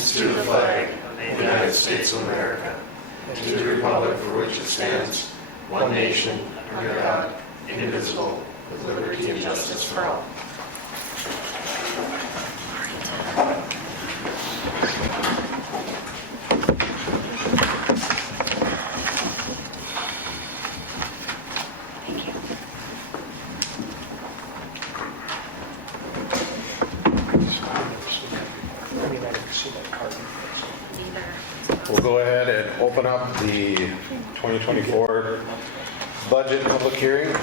allegiance to the flag of the United States of America, and to the republic for which it stands, one nation, under God, indivisible, with liberty and justice for all. We'll go ahead and open up the 2024 budget public hearing.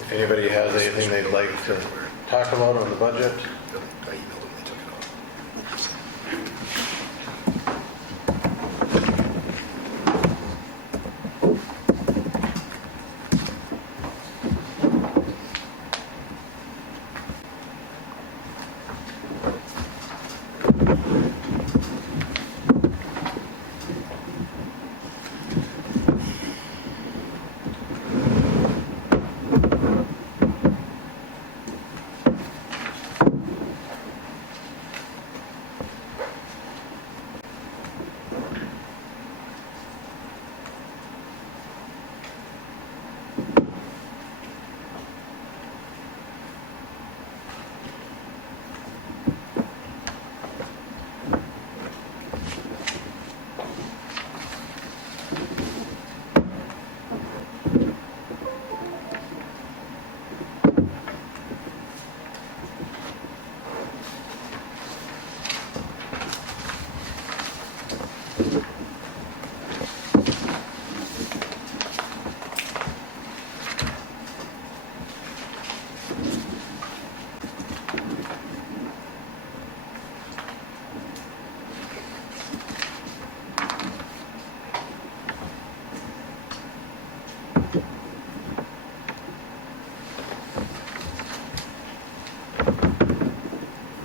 If anybody has anything they'd like to talk about on the budget.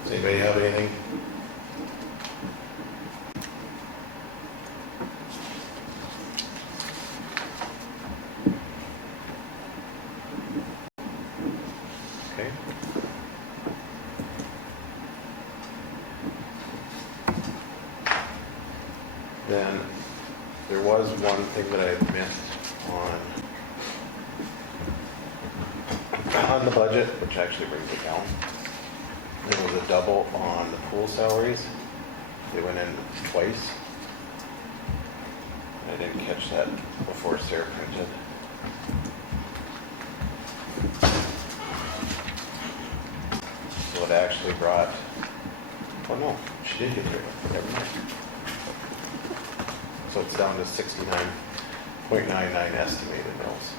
Does anybody have anything? Okay. Then there was one thing that I missed on the budget, which actually brings it down. There was a double on the pool salaries. They went in twice. I didn't catch that before Sarah printed. So it actually brought, oh no, she did get rid of it, never mind. So it's down to 69.99 estimated mills.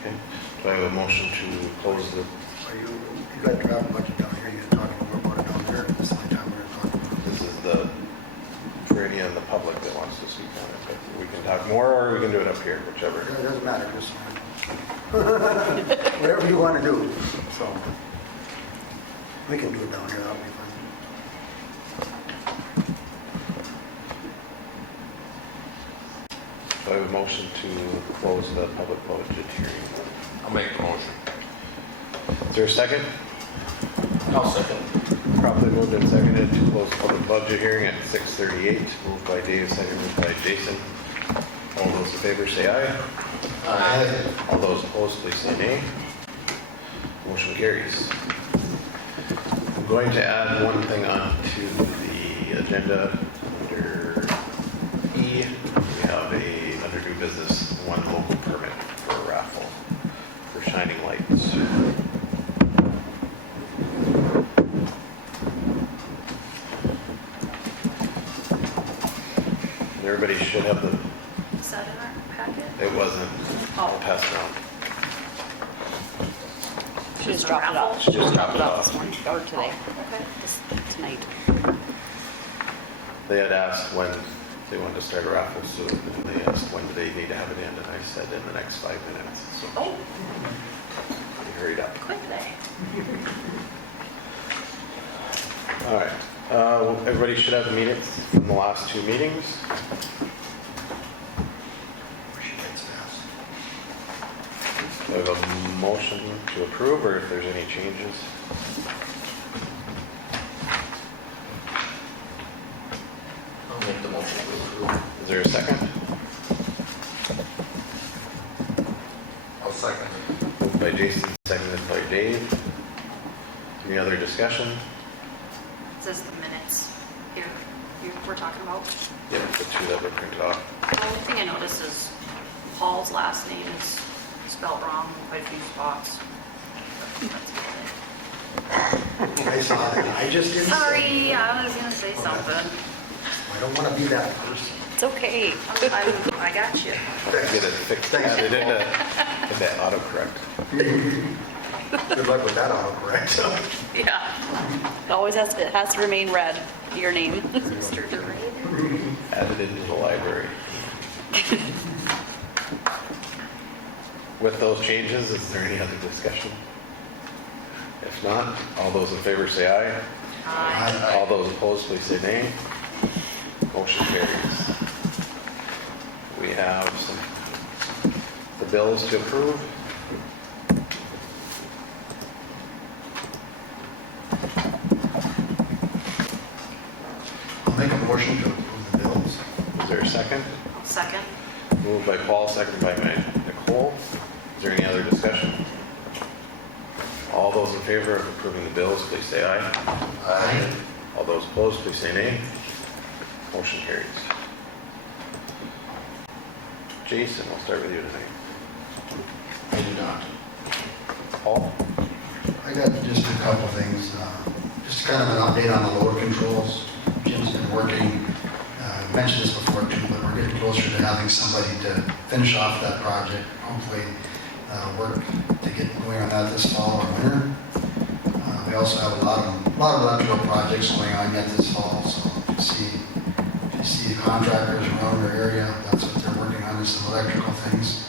Okay, do I have a motion to close the? You got to draft budget down here, you're talking more about it down there at the same time we're talking about This is the, for any of the public that wants to speak on it, but we can talk more or we can do it up here, whichever. it. It doesn't matter, just whatever you want to do, so. We can do it down here, that'll be fine. Do I have a motion to close the public budget hearing? I'll make the motion. Is there a second? I'll second. Properly moved and seconded to close the public budget hearing at 6:38. Moved by Dave, seconded by Jason. All those in favor say aye. Aye. All those opposed, please say nay. Motion carries. I'm going to add one thing on to the agenda under E. We have under new business, one local permit for a raffle for shining lights. And everybody should have the, Is that in our packet? it wasn't, I'll pass it on. She just dropped it off. She just dropped it this off. morning, or today, Okay. tonight. They had asked when they wanted to start a raffle, so they asked when do they need to have it in, and I said in the next 5 minutes. So Oh. hurried up. Quick day. All right, everybody should have the minutes from the last two meetings. She gets fast. Do I have a motion to approve, or if there's any changes? I'll make the motion to approve. Is there a second? I'll second. Moved by Jason, seconded by Dave. Any other discussion? Is this the minutes here we're talking about? Yeah, the two that were printed off. The only thing I noticed is Paul's last name is spelled wrong in quite a few spots. That's about I saw that. I just it. didn't. Sorry, I was gonna say something. I don't want to be that person. It's okay. I got you. Get it fixed, Thanks. added into that autocorrect. Good luck with that autocorrect. Yeah. It has to remain red, your name. Mr. Durade. Added into the library. With those changes, is there any other discussion? If not, all those in favor say aye. Aye. All those opposed, please say nay. Motion carries. We have the bills to approve. I'll make a motion to approve the bills. Is there a second? I'll second. Moved by Paul, seconded by Nicole. Is there any other discussion? All those in favor of approving the bills, please say aye. Aye. All those opposed, please say nay. Motion carries. Jason, we'll start with you tonight. I do not. Paul? I got just a couple things, just kind of an update on the load controls. Jim's been working, I mentioned this before too, but we're getting closer to having somebody to finish off that project. Hopefully, work to get going on that this fall or winter. We also have a lot of electrical projects going on yet this fall, so if you see contractors around your area, that's what they're working on, is some electrical things.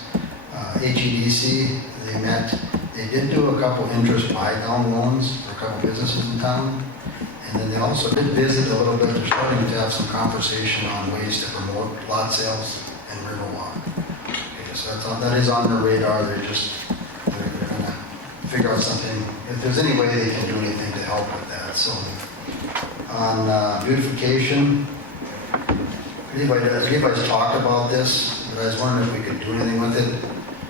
HEDC, they did do a couple interest buy-down loans for a couple businesses in town. And then they also did visit a little bit. They're starting to have some conversation on ways to promote lot sales and Riverwalk. Okay, so that is on their radar. They're going to figure out something, if there's any way they can do anything to help with that. So on beautification, everybody's talked about this, but I was wondering if we could do anything with it.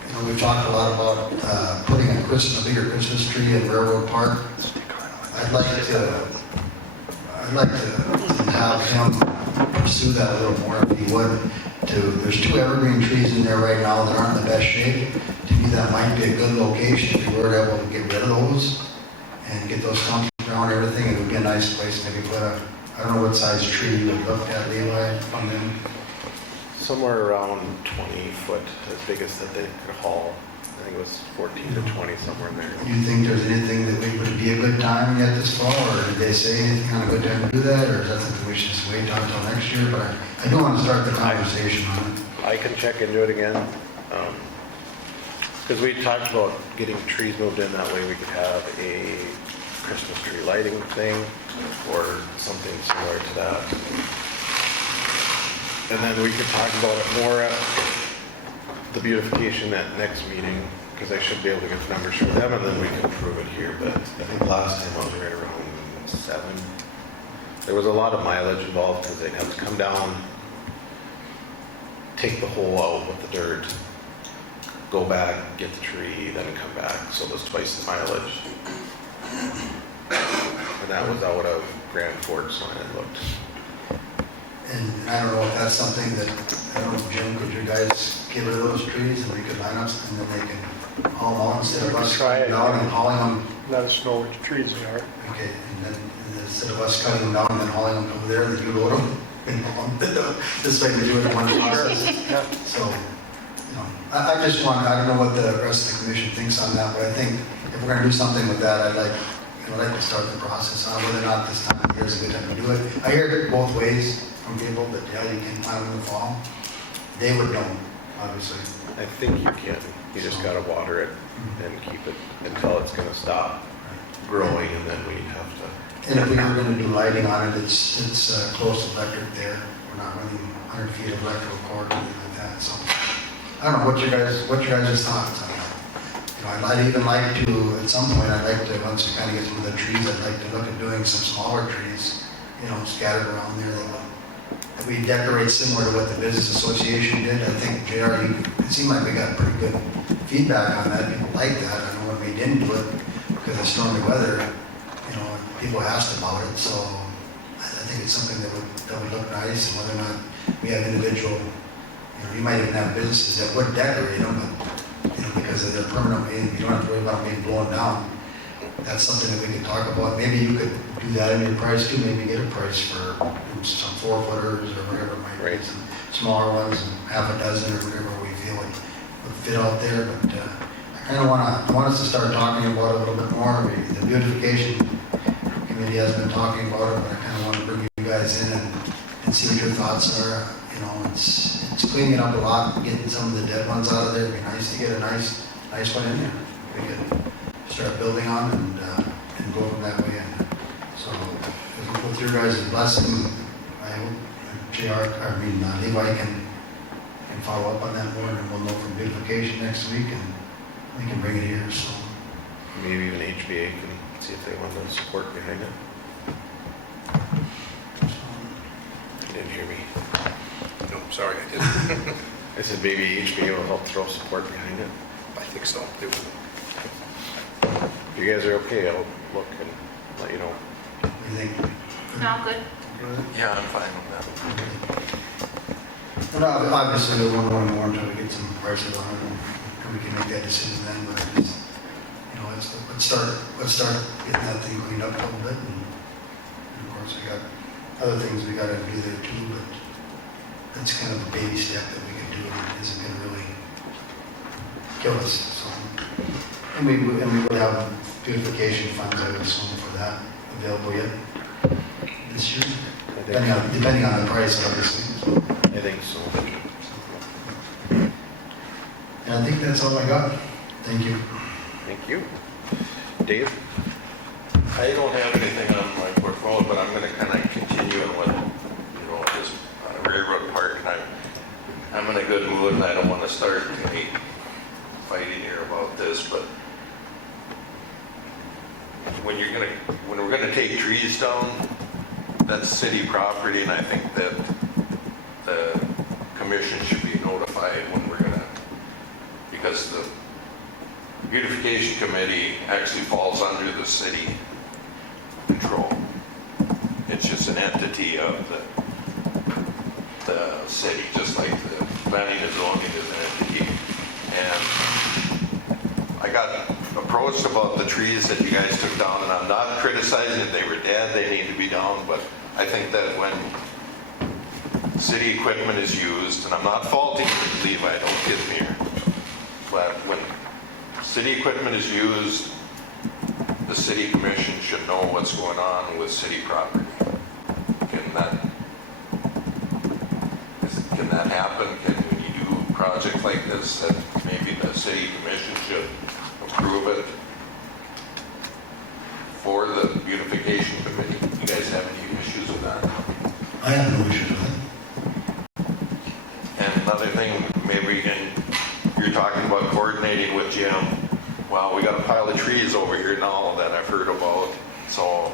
You know, we've talked a lot about putting a bigger Christmas tree in Railroad Park. I'd like to have him pursue that a little more if he would. There's two evergreen trees in there right now that aren't in the best shape. To me, that might be a good location if we were able to get rid of those and get those stumps around everything. It would be a nice place, maybe put I don't know what size tree you would look at, Levi, from them. Somewhere around 20 foot, as big as that they could haul. I think it was 14 to 20, somewhere in there. Do you think there's anything that would be a good time yet this fall, or did they say anything on a good time to do that, or is that something we should just wait until next year? But I do want to start the conversation on it. I can check into it again. Because we talked about getting trees moved in, that way we could have a Christmas tree lighting thing or something similar to that. And then we could talk about it more at the beautification at next meeting, because I should be able to get the numbers from them and then we can approve it here. But I think last time I was right around 7. There was a lot of mileage involved because they'd have to come down, take the hole out with the dirt, go back, get the tree, then come back. So it was twice the mileage. And that was out of Grand Forks when it looked. And I don't know if that's something that, I don't know, Jim, could you guys get rid of those trees and we could line up and then they can haul them out instead of us Try it. cutting down and hauling them? Let us know which trees they are. Okay, and then instead of us cutting them down and then hauling them over there, then you load them and haul them. This way we do it in one process. Yeah. So, you know, I just want, I don't know what the rest of the commission thinks on that, but I think if we're gonna do something with that, I'd like to start the process on whether or not this time of year is a good time to do it. I hear it both ways from people, but yeah, you can plant them in the fall. They would know. obviously. I think you can. You just gotta water it and keep it until it's gonna stop growing, and then we have to. And if we were gonna do lighting on it, it's close electric there. We're not running 100 feet of electrical cord or anything like that, so. I don't know, what you guys' thoughts on that? You know, I'd even like to, at some point, I'd like to, once we kind of get some of the trees, I'd like to look at doing some smaller trees, you know, scattered around there that we decorate similar to what the business association did. I think JR, it seemed like we got pretty good feedback on that. People liked that. I know when we didn't do it because of stormy weather, you know, people asked about it. So I think it's something that would look nice, and whether or not we have individual, you know, you might even have businesses that would decorate them, but, you know, because of their permanent, you don't have to worry about them being blown down. That's something that we could talk about. Maybe you could do that in your price too. Maybe get a price for some 4-footers or whatever it might be. Right. Some smaller ones, and half a dozen or whatever we feel would fit out there. But I kind of I want us to start talking about it a little bit more. The beautification committee has been talking about it, but I kind of want to bring you guys in and see what your thoughts are. You know, it's cleaning it up a lot, getting some of the dead ones out of there. It'd be nice to get a nice one in there. We could start building on and go from that way. And so with your guys' blessing, I hope Levi can follow up on that more, and we'll know from beautification next week, and we can bring it here. So Maybe even HBA can see if they want the support behind it. You didn't hear me. No, sorry, I didn't. I said maybe HBA will help throw support behind it. I think so. They will. If you guys are okay, I'll look and let you know. what do you think? No, good. Yeah, I'm fine with that. And obviously, we'll want more until we get some prices on it, and we can make that decision then. But it's, you know, let's start getting that thing cleaned up a little bit, and of course we got other things we got to do there too. But that's kind of a baby step that we can do, and it isn't going to really kill us. So, and we will have beautification funds, I would assume, for that available yet this year, depending on the price, obviously. So. I think so. And I think that's all I got. Thank you. Thank you. Dave? I don't have anything on my portfolio, but I'm going to kind of continue in with, you know, this railroad park, and I'm in a good mood, and I don't want to start any fighting here about this, but when we're going to take trees down, that's city property, and I think that the commission should be notified when we're going to, because the beautification committee actually falls under the city control. It's just an entity of the city, just like the planning and zoning is an entity. And I got approached about the trees that you guys took down, and I'm not criticizing it. They were dead, they need to be down, but I think that when city equipment is used, and I'm not faulting Levi, don't get me here, but when city equipment is used, the city commission should know what's going on with city property. Can that happen? When you do projects like this, that maybe the city commission should approve it for the beautification committee? You guys have any issues with that? I have no issues with it. And another thing, maybe you're talking about coordinating with Jim. Well, we got a pile of trees over here now that I've heard about. So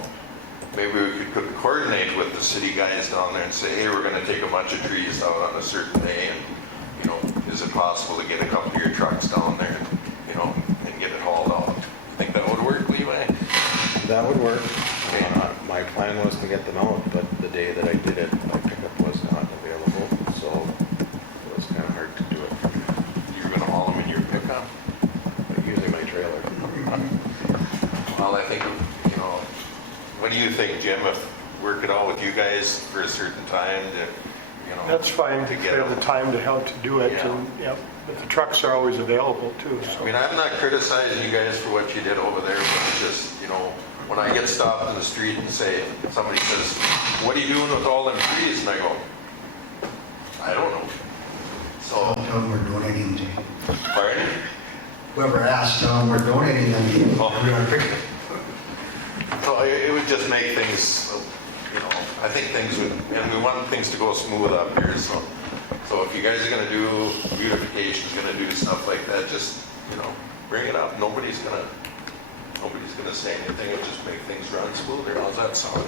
maybe we could coordinate with the city guys down there and say, hey, we're going to take a bunch of trees out on a certain day, and, you know, is it possible to get a couple of your trucks down there, you know, and get it hauled out? Think that would work, Levi? That would work. My plan was to get them out, but the day that I did it, my pickup was not available, so it was kind of hard to do it. You're going to haul them in your pickup? Using my trailer. Well, I think, you know, what do you think, Jim, if work it out with you guys for a certain time to, you know? That's fine, to to get have the them. time to help to do it, Yeah. and, yeah, but the trucks are always available too, I so. mean, I'm not criticizing you guys for what you did over there, but it's just, you know, when I get stopped in the street and say, somebody says, what are you doing with all them trees? And I go, I don't know. So tell them we're donating to you. Pardon? Whoever asked, tell them we're donating them to you. Oh. Everyone pick it. So it would just make things, you know, I think things would, and we want things to go smooth up here, so if you guys are gonna do beautifications, gonna do stuff like that, just, you know, bring it up. Nobody's gonna say anything, it'll just make things run smoother. How's that sound?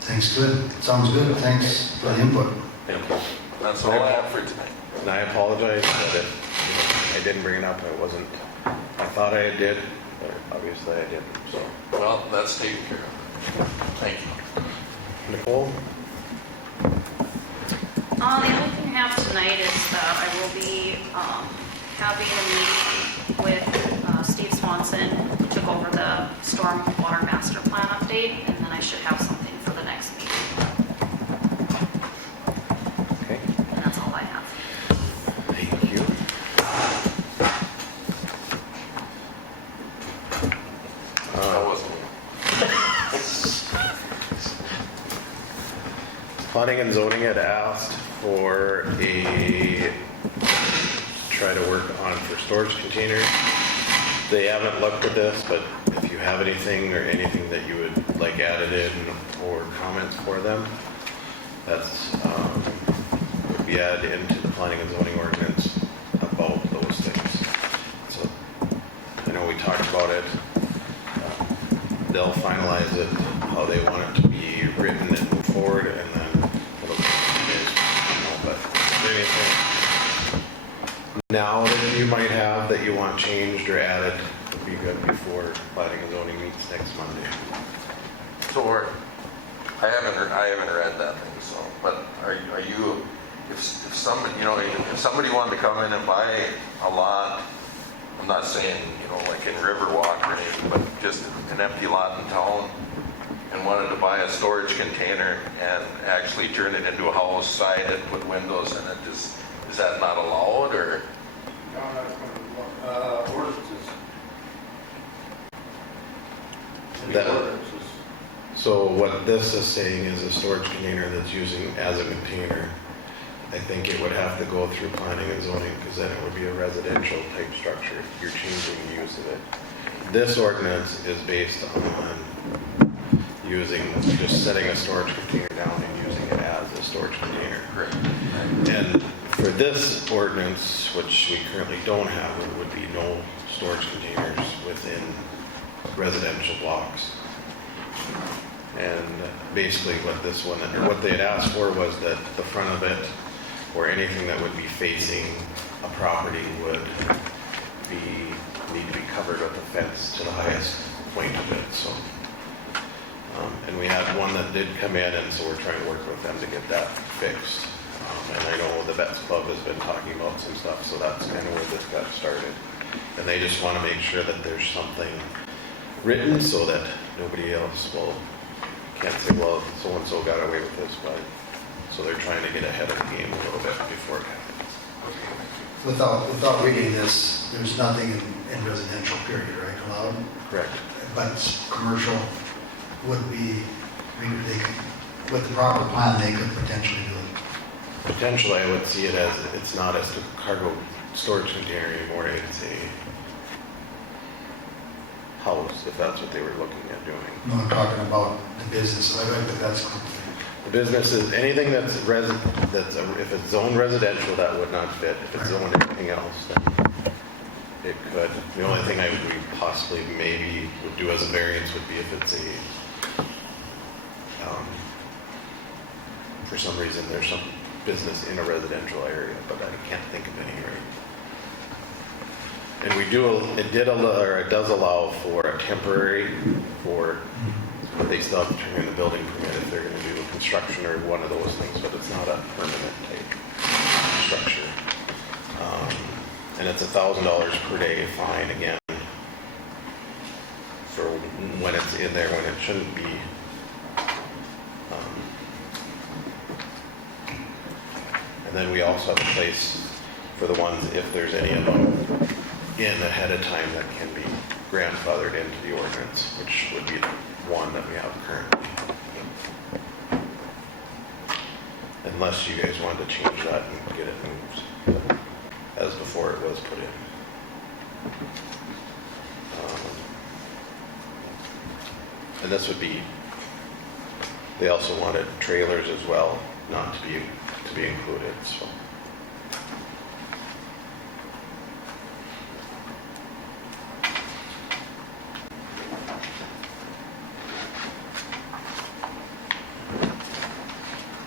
Thanks, good. Sounds good. Thanks for the input. That's all I have for tonight. And I apologize that if I didn't bring it up, I thought I did, but obviously I didn't, so. Well, that's taken care of. Thank you. Nicole? The only thing I have tonight is that I will be having a meeting with Steve Swanson, who took over the stormwater master plan update, and then I should have something for the next meeting. Okay. And that's all I have. Thank you. That wasn't. Planning and zoning had asked for try to work on for storage containers. They haven't looked at this, but if you have anything or anything that you would like added in or comments for them, that's would be added into the planning and zoning ordinance about those things. So I know we talked about it. They'll finalize it how they want it to be written and move forward, and then it'll be, but anything now that you might have that you want changed or added would be good before planning and zoning meets next Monday. So I haven't read that thing, so, but are you, if somebody, you know, if somebody wanted to come in and buy a lot, I'm not saying, you know, like in Riverwalk or anything, but just an empty lot in town, and wanted to buy a storage container and actually turn it into a house, side it, put windows in it, is that not allowed, or? No, that's one of the ordinances. So what this is saying is a storage container that's using as a container. I think it would have to go through planning and zoning, because then it would be a residential type structure. You're changing the use of it. This ordinance is based on just setting a storage container down and using it as a storage container. Correct. And for this ordinance, which we currently don't have, there would be no storage containers within residential blocks. And basically what they had asked for was that the front of it, or anything that would be facing a property, would need to be covered with a fence to the highest point of it, so. And we had one that did come in, and so we're trying to work with them to get that fixed. And I know the Vets Club has been talking about some stuff, so that's kind of where this got started. And they just want to make sure that there's something written so that nobody else can't say, well, so-and-so got away with this, but, so they're trying to get ahead of the game a little bit before it happens. Without reading this, there's nothing in residential period, right, allowed? Correct. But commercial would be, with the proper plan, they could potentially do it. Potentially, I would see it as, it's not a cargo storage container anymore, it's a house, if that's what they were looking at doing. No, I'm talking about the business, I think that's cool. The business is anything if it's zoned residential, that would not fit. If it's zoned anything else, then it could. The only thing I would possibly maybe would do as a variance would be if it's for some reason there's some business in a residential area, but I can't think of any right. And it does allow for a temporary, but they still have to turn in a building permit if they're going to do construction or one of those things, but it's not a permanent type structure. And it's $1,000 per day fine again for when it's in there, when it shouldn't be. And then we also have a place for the ones, if there's any of them in ahead of time, that can be grandfathered into the ordinance, which would be the one that we have currently. Unless you guys wanted to change that and get it moved. before it was put in. And this would be, they also wanted trailers as well, not to be included, so.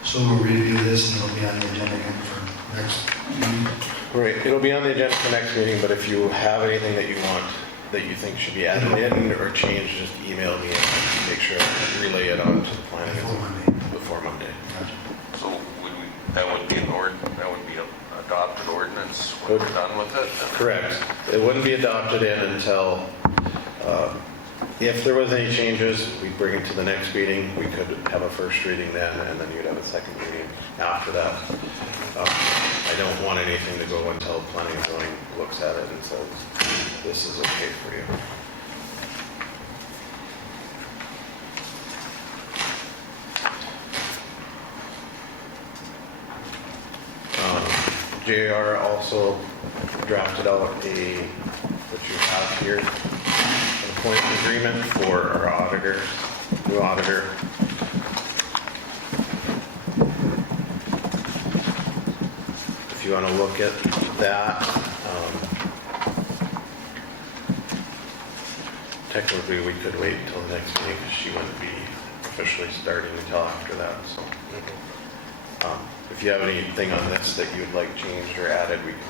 So we'll review this and it'll be on the agenda again for next meeting. Right, it'll be on the agenda for next meeting, but if you have anything that you want, that you think should be added in or changed, just email me and make sure I relay it on to the planning Before Monday. before Monday. So that would be an adopted ordinance when we're done with it? Correct. It wouldn't be adopted in until, if there was any changes, we'd bring it to the next meeting. We could have a first reading then, and then you'd have a second reading after that. I don't want anything to go until planning and zoning looks at it and says, this is okay for you. JR also drafted out that you have here, an appointment agreement for our auditor, new auditor. If you want to look at that, technically we could wait until the next meeting because she wouldn't be officially starting until after that, so. If you have anything on this that you'd like changed or added, we can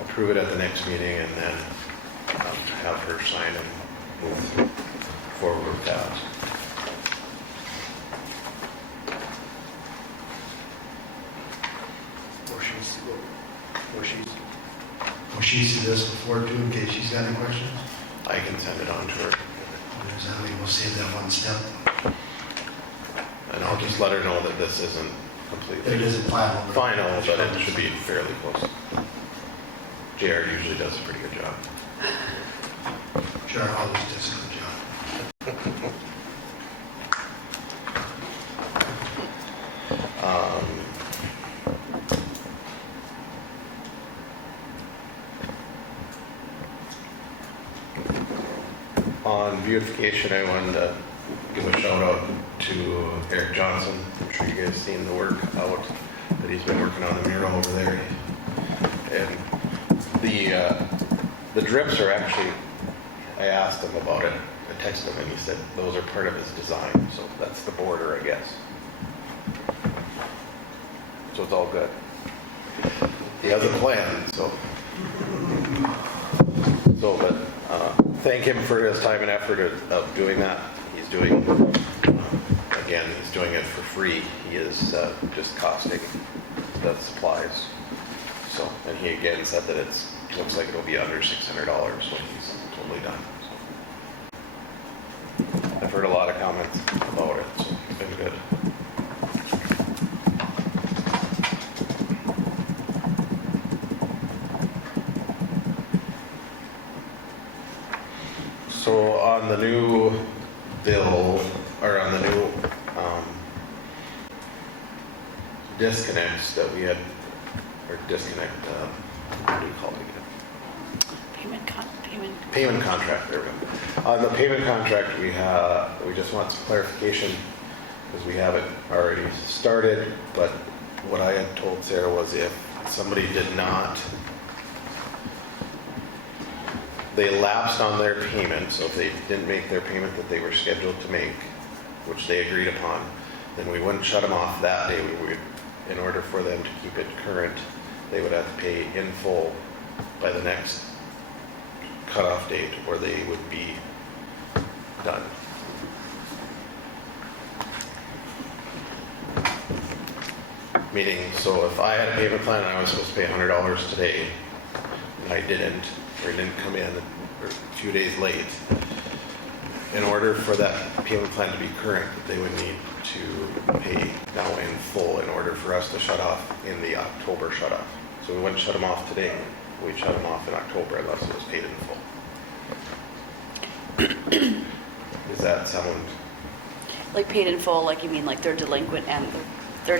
approve it at the next meeting and then have her sign and move forward with that. Will she see this before too, in case she's got any questions? I can send it on to her. That way we'll save that one step. And I'll just let her know that this isn't completely It isn't final. final, but it should be fairly close. JR usually does a pretty good job. Sure, always does a good job. On beautification, I wanted to give a shout out to Eric Johnson. I'm sure you guys seen the work out that he's been working on the mural over there. And the drips are actually, I asked him about it. I texted him and he said those are part of his design. So that's the border, I guess. So it's all good. He has a plan, so. But thank him for his time and effort of doing that. He's doing, again, he's doing it for free. He is just costing the supplies. So, and he again said that it looks like it'll be under $600 when he's totally done. So, I've heard a lot of comments about it, so it's been good. So on the new bill, or on the new disconnects that we had, or disconnect, what do you call it again? Payment contract, there we go. On the payment contract, we just want some clarification because we have it already started, but what I had told Sarah was if somebody did not, they lapsed on their payment, so if they didn't make their payment that they were scheduled to make, which they agreed upon, then we wouldn't shut them off that day. We would, in order for them to keep it current, they would have to pay in full by the next cutoff date, or they would be done. Meaning, so if I had a payment plan and I was supposed to pay $100 today, and I didn't, or it didn't come in, or a few days late, in order for that payment plan to be current, they would need to pay now in full in order for us to shut off in the October shut off. So we wouldn't shut them off today, we'd shut them off in October unless it was paid in full. Does that sound? Like paid in full, like you mean like they're delinquent and they're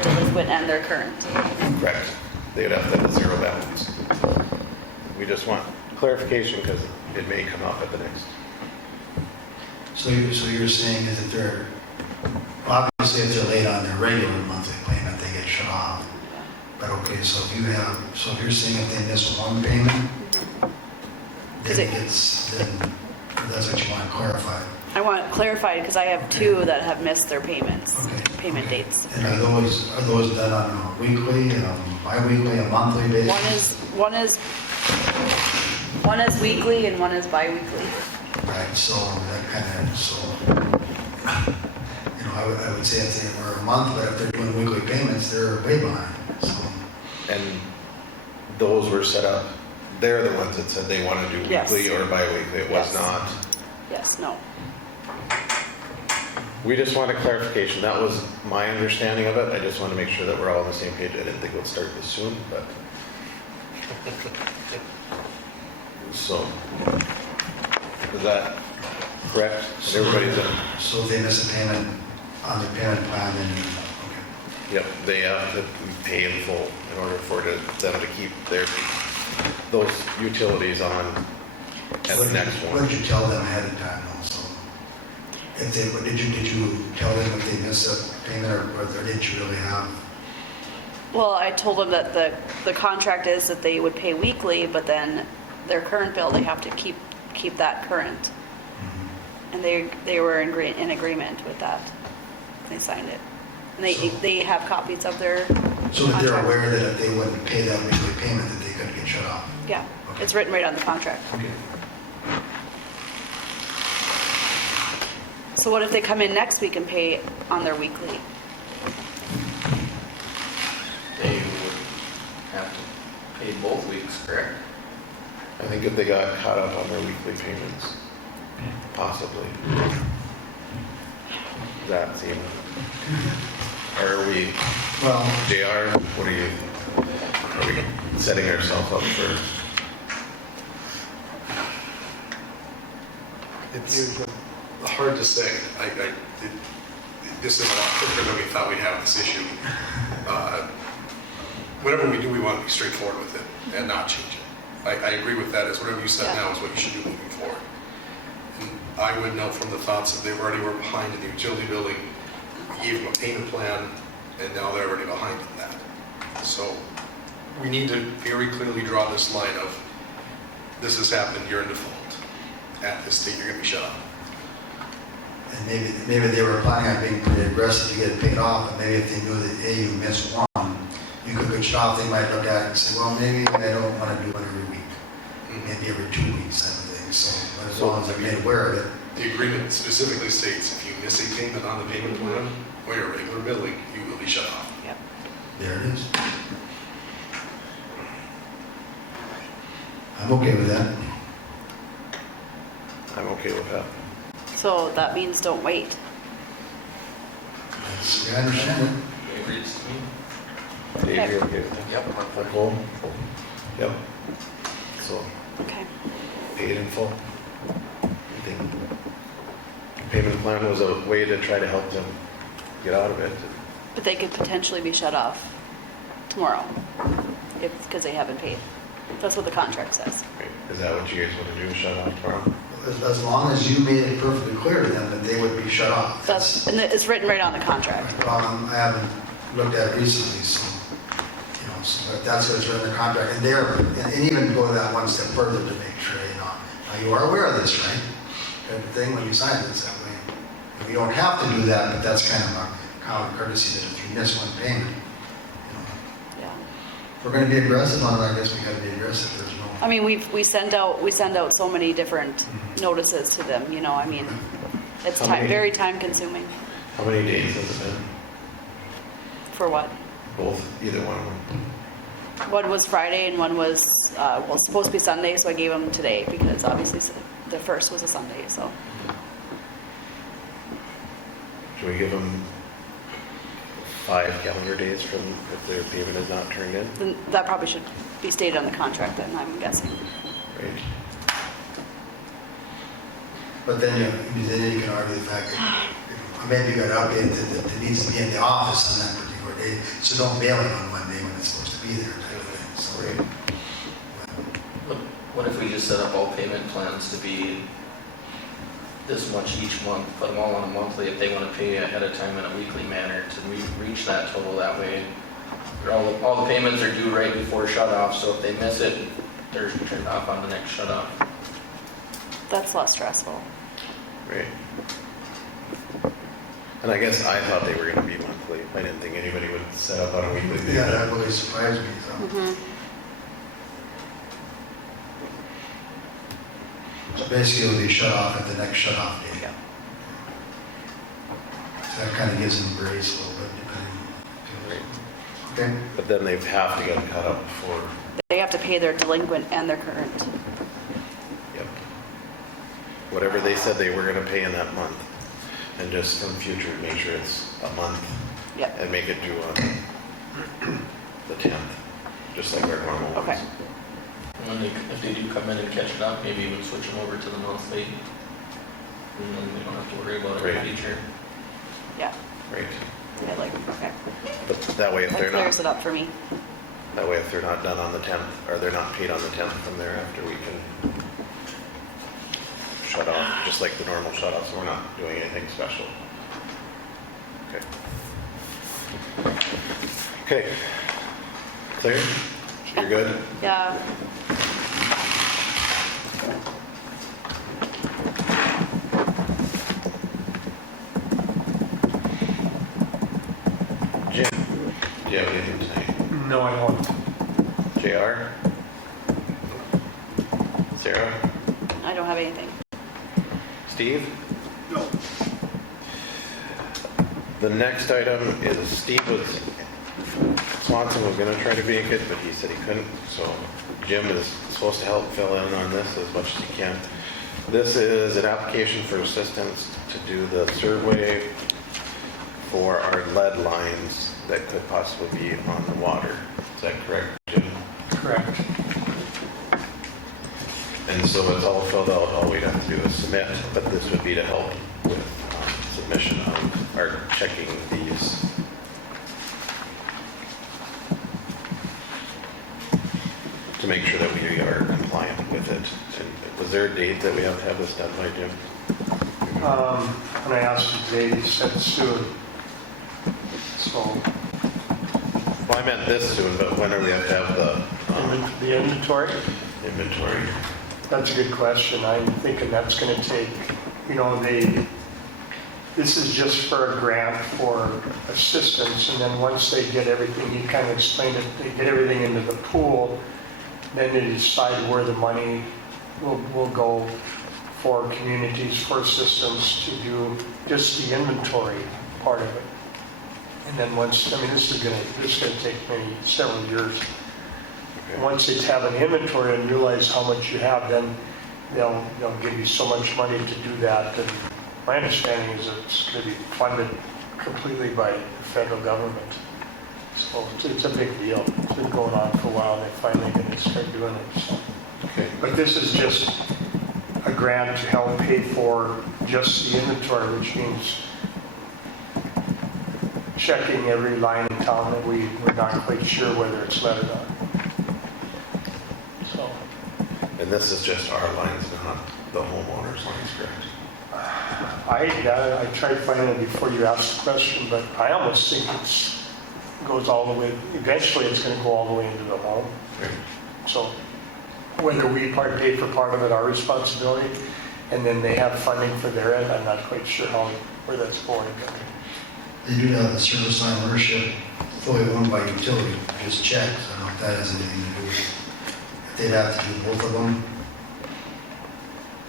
current. Correct. They would have to have a zero balance. we just want clarification because it may come up at the next. So you're saying is that they're, obviously if they're late on their regular monthly payment, they get shut off. But okay, so if you're saying if they miss one payment, Is then it- that's what you want to clarify. I want it clarified because I have two that have missed their payments, Okay. payment Okay. dates. And are those done on a weekly, bi-weekly, a monthly basis? One is weekly and one is bi-weekly. Right, so that kind of, I would say if they were a month, but if they're doing weekly payments, they're way behind, so. And those were set up, they're the ones that said they want to do Yes. weekly or bi-weekly. It was Yes. not. Yes, no. We just wanted clarification. That was my understanding of it. I just want to make sure that we're all on the same page. I didn't think it would start this soon, but. So, is that correct? And everybody's in? So if they miss a payment on their payment plan, then, okay. Yep, they have to pay in full in order for them to keep those utilities on at the next What one. did you tell them ahead of time also? If they, did you tell them if they miss a payment or did you really have? Well, I told them that the contract is that they would pay weekly, but then their current bill, they have to keep that current. And they were in agreement with that. They signed it. And they have copies of their So that they're contract. aware that if they wouldn't pay that weekly payment, that they could get shut off? Yeah, it's written right on the contract. Okay. So what if they come in next week and pay on their weekly? They would have to pay both weeks, correct? I think if they got caught up on their weekly payments, possibly. Does that seem, or are we, Well, JR, what are we setting ourselves up for? It's hard to say. This is a lot quicker than we thought we'd have this issue. Whatever we do, we want to be straightforward with it and not change it. I agree with that, as whatever you said now is what you should do moving forward. And I would know from the thoughts that they already were behind in the utility billing, we gave them a payment plan, and now they're already behind in that. So we need to very clearly draw this line of, this has happened, you're in default. At this date, you're going to be shut off. and maybe they were planning on being pretty aggressive to get it paid off, but maybe if they knew that, hey, you missed one, you could get shut off, they might look at it and say, well, maybe I don't want to do it every week. Maybe every 2 weeks, type of thing, so but as long as they're made aware of it. The agreement specifically states if you miss a payment on the payment plan or your regular billing, you will be shut off. Yep. There it is. I'm okay with that. I'm okay with that. So that means don't wait. That's, I understand it. They agreed to me? Dave, you're okay with that? Yep. Nicole? Yep. So, Okay. paid in full. I think payment plan was a way to try to help them get out of it. But they could potentially be shut off tomorrow because they haven't paid. That's what the contract says. Is that what you guys want to do, shut off tomorrow? As long as you made it perfectly clear to them that they would be shut off. And it's written right on the contract. I haven't looked at it recently, so, but that's what's written in the contract. And even go that one step further to make sure, now you are aware of this, right? Type of thing when you sign this that way. And you don't have to do that, but that's kind of a common courtesy that if you miss one payment, Yeah. if we're going to be aggressive on it, I guess we got to be aggressive. There's no. I mean, we send out so many different notices to them, I mean, it's How many? very time consuming. How many days has it been? For what? Both, either one of them? One was Friday and one was, supposed to be Sunday, so I gave them today because obviously the first was a Sunday, so. Should we give them 5 calendar days from if their payment is not turned in? Then that probably should be stated on the contract then, I'm guessing. Right. But then you can argue the fact that maybe you got to update that it needs to be in the office on that particular day, so don't mail it on Monday when it's supposed to be there type of thing. So, What if we just set up all payment plans to be this much each month, put them all on a monthly if they want to pay ahead of time in a weekly manner to reach that total that way? All the payments are due right before shut off, so if they miss it, they're turned off on the next shut off. That's less stressful. Right. And I guess I thought they were gonna be monthly. I didn't think anybody would set up on a weekly basis. Yeah, that really surprised me, though. So basically, it'll be shut off at the next shut off date. Yeah. So that kind of gives them grace a little bit, depending. Okay? But then they have to get cut up before, They have to pay their delinquent and their current. yep. Whatever they said they were gonna pay in that month. And just in the future, make sure it's a month Yep. and make it due on the 10th, just like our normal ones. Okay. And then if they do come in and catch it up, maybe even switch them over to the monthly. And then we don't have to worry about it in Right. the future. Yeah. Right. I like, okay. But that way if That they're clears it not, up for me. that way if they're not done on the 10th, or they're not paid on the 10th from there after, we can shut off, just like the normal shut off, so we're not doing anything special. Okay. Okay. Clear? You're good? Yeah. Jim, do you have anything tonight? No, I don't. JR? Sarah? I don't have anything. Steve? No. The next item is Swanson was gonna try to make it, but he said he couldn't, so Jim is supposed to help fill in on this as much as he can. This is an application for assistance to do the survey for our lead lines that could possibly be on the water. Is that correct, Jim? Correct. And so it's all filled out, all we'd have to do is submit, but this would be to help with submission of, or checking these. To make sure that we are compliant with it. And was there a date that we have to have this done by, Jim? When I asked him today, he said soon. So, Well, I meant this soon, but when are we have to have the inventory, the inventory? that's a good question. I'm thinking that's gonna take, this is just for a grant for assistance, and then once they get everything, you kind of explained it, they get everything into the pool, then they decide where the money will go for communities, for assistance to do just the inventory part of it. And then once, this is gonna take several years. Okay. Once they have an inventory and realize how much you have, then they'll give you so much money to do that. And my understanding is that it's going to be funded completely by the federal government. So it's a big deal. It's been going on for a while, and they're finally going to start doing it. So. Okay. But this is just a grant to help pay for just the inventory, which means checking every line in town that we're not quite sure whether it's lead or not. So. And this is just our lines, not the homeowner's lines, correct? I tried finding it before you asked the question, but I almost think goes all the way, eventually it's going to go all the way into the home. Okay. So whether we pay for part of it, our responsibility, and then they have funding for their end, I'm not quite sure where that's going. They do have the service line ownership fully owned by utility, just checks. I don't know if that has anything to do with it. If they'd have to do both of them,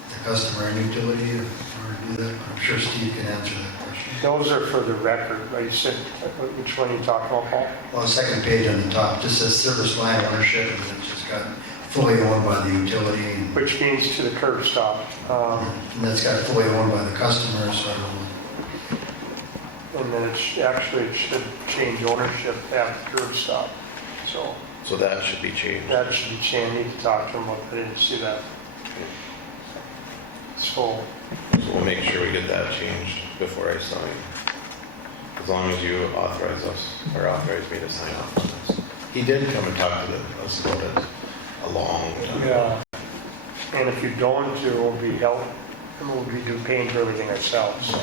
the customer and utility, in order to do that. I'm sure Steve can answer that question. Those are for the record, right? You said, which one are you talking about, Paul? Well, the second page on the top just says service line ownership, and it's just got fully owned by the utility. And Which means to the curb stop. that's got fully owned by the customer, so I don't know. And then it should change ownership after curb stop. So that should be changed. That should be changed. I need to talk to him about that. I didn't see that. So, So we'll make sure we get that changed before I sign. As long as you authorize us, or authorize me to sign off on this. He did come and talk to us about it a long time. Yeah. And if you don't, it will be help, and we'll be paying for everything ourselves. So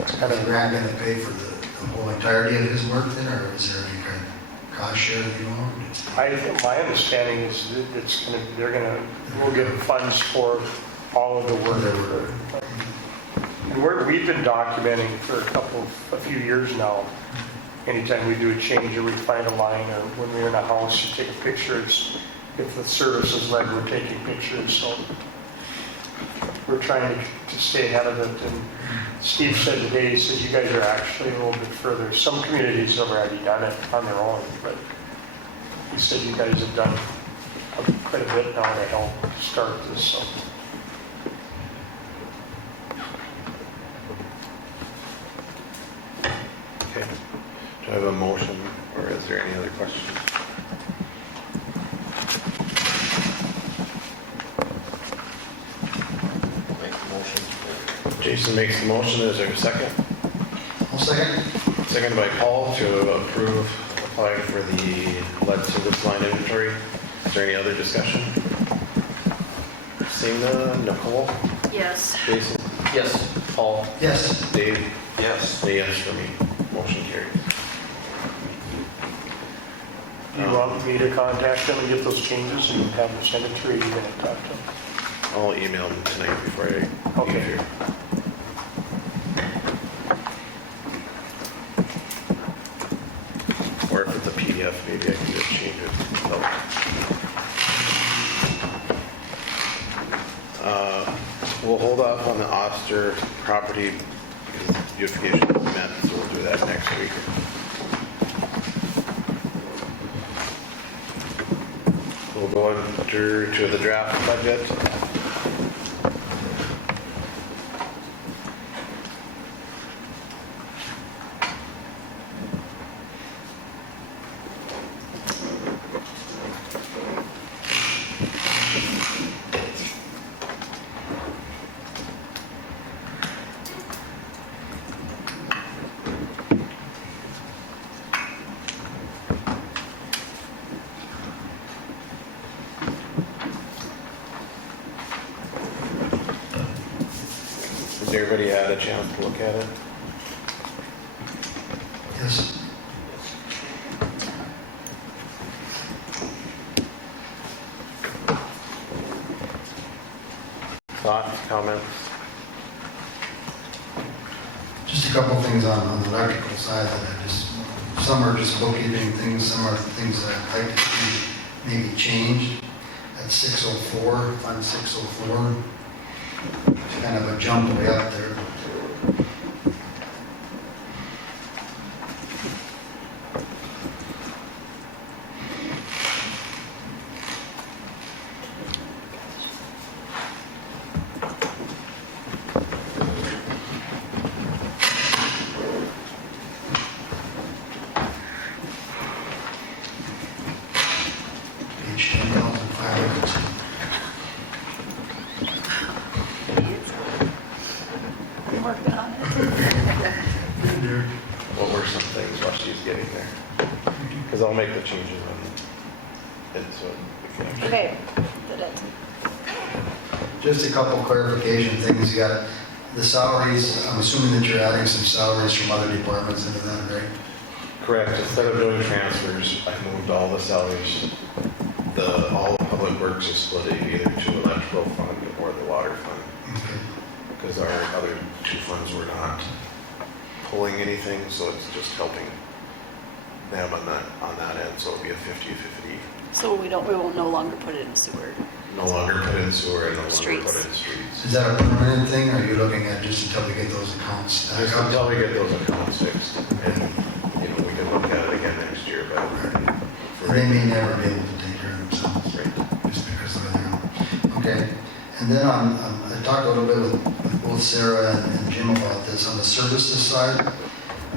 it's kind Is the of, grant going to pay for the whole entirety of his work then, or is there any kind of cost share, you know? I think my understanding is that it's gonna, we'll get funds for all of the work. And we've been documenting for a few years now. Anytime we do a change or we find a line, or when we're in a house, you take a picture. If the service is led, we're taking pictures, so we're trying to stay ahead of it. And Steve said today, he said, you guys are actually a little bit further. Some communities have already done it on their own, but he said you guys have done quite a bit now to help start this, so. Okay. Do I have a motion, or is there any other questions? Make a motion. Jason makes the motion. Is there a second? I'll second. Second by Paul to approve applying for the lead service line inventory. Is there any other discussion? Seeing none, Nicole, Yes. Jason, Yes. Paul, Yes. Dave, Yes. a yes for me. Motion carries. Do you want me to contact them and get those changes and have them send it to you, or are you going to talk to them? I'll email them tonight before I Okay. leave here. Or if it's a PDF, maybe I can just change it. We'll hold off on the Oster property because beautification is met, so we'll do that next week. We'll go into to the draft budget. Has everybody had a chance to look at it? Yes. Thoughts, comments? Just a couple things on the electrical side that some are just bookkeeping things, some are things that I'd like to see maybe changed. At 604, Fund 604, it's kind of a jump way up there. Page 10,500. I'm working on it. What were some things while she's getting there? Because I'll make the changes on it, so we can actually. Okay, did it. Just a couple clarification things. You got the salaries, I'm assuming that you're adding some salaries from other departments into that, right? Correct. Instead of doing transfers, I moved all the salaries. All the public works is split either to electrical fund or the water fund. Okay. Because our other two funds were not pulling anything, so it's just helping them on that end, so it'll be a 50-50. So we will no longer put it in sewer. No longer put in sewer and no longer Streets. put in streets. Is that a permanent thing, or are you looking at just until we get those accounts back Just up? until we get those accounts fixed, and, we can look at it again next year, but. They may never be able to take care of themselves, Right. just because of their own. Okay, and then I talked a little bit with both Sarah and Jim about this on the services side.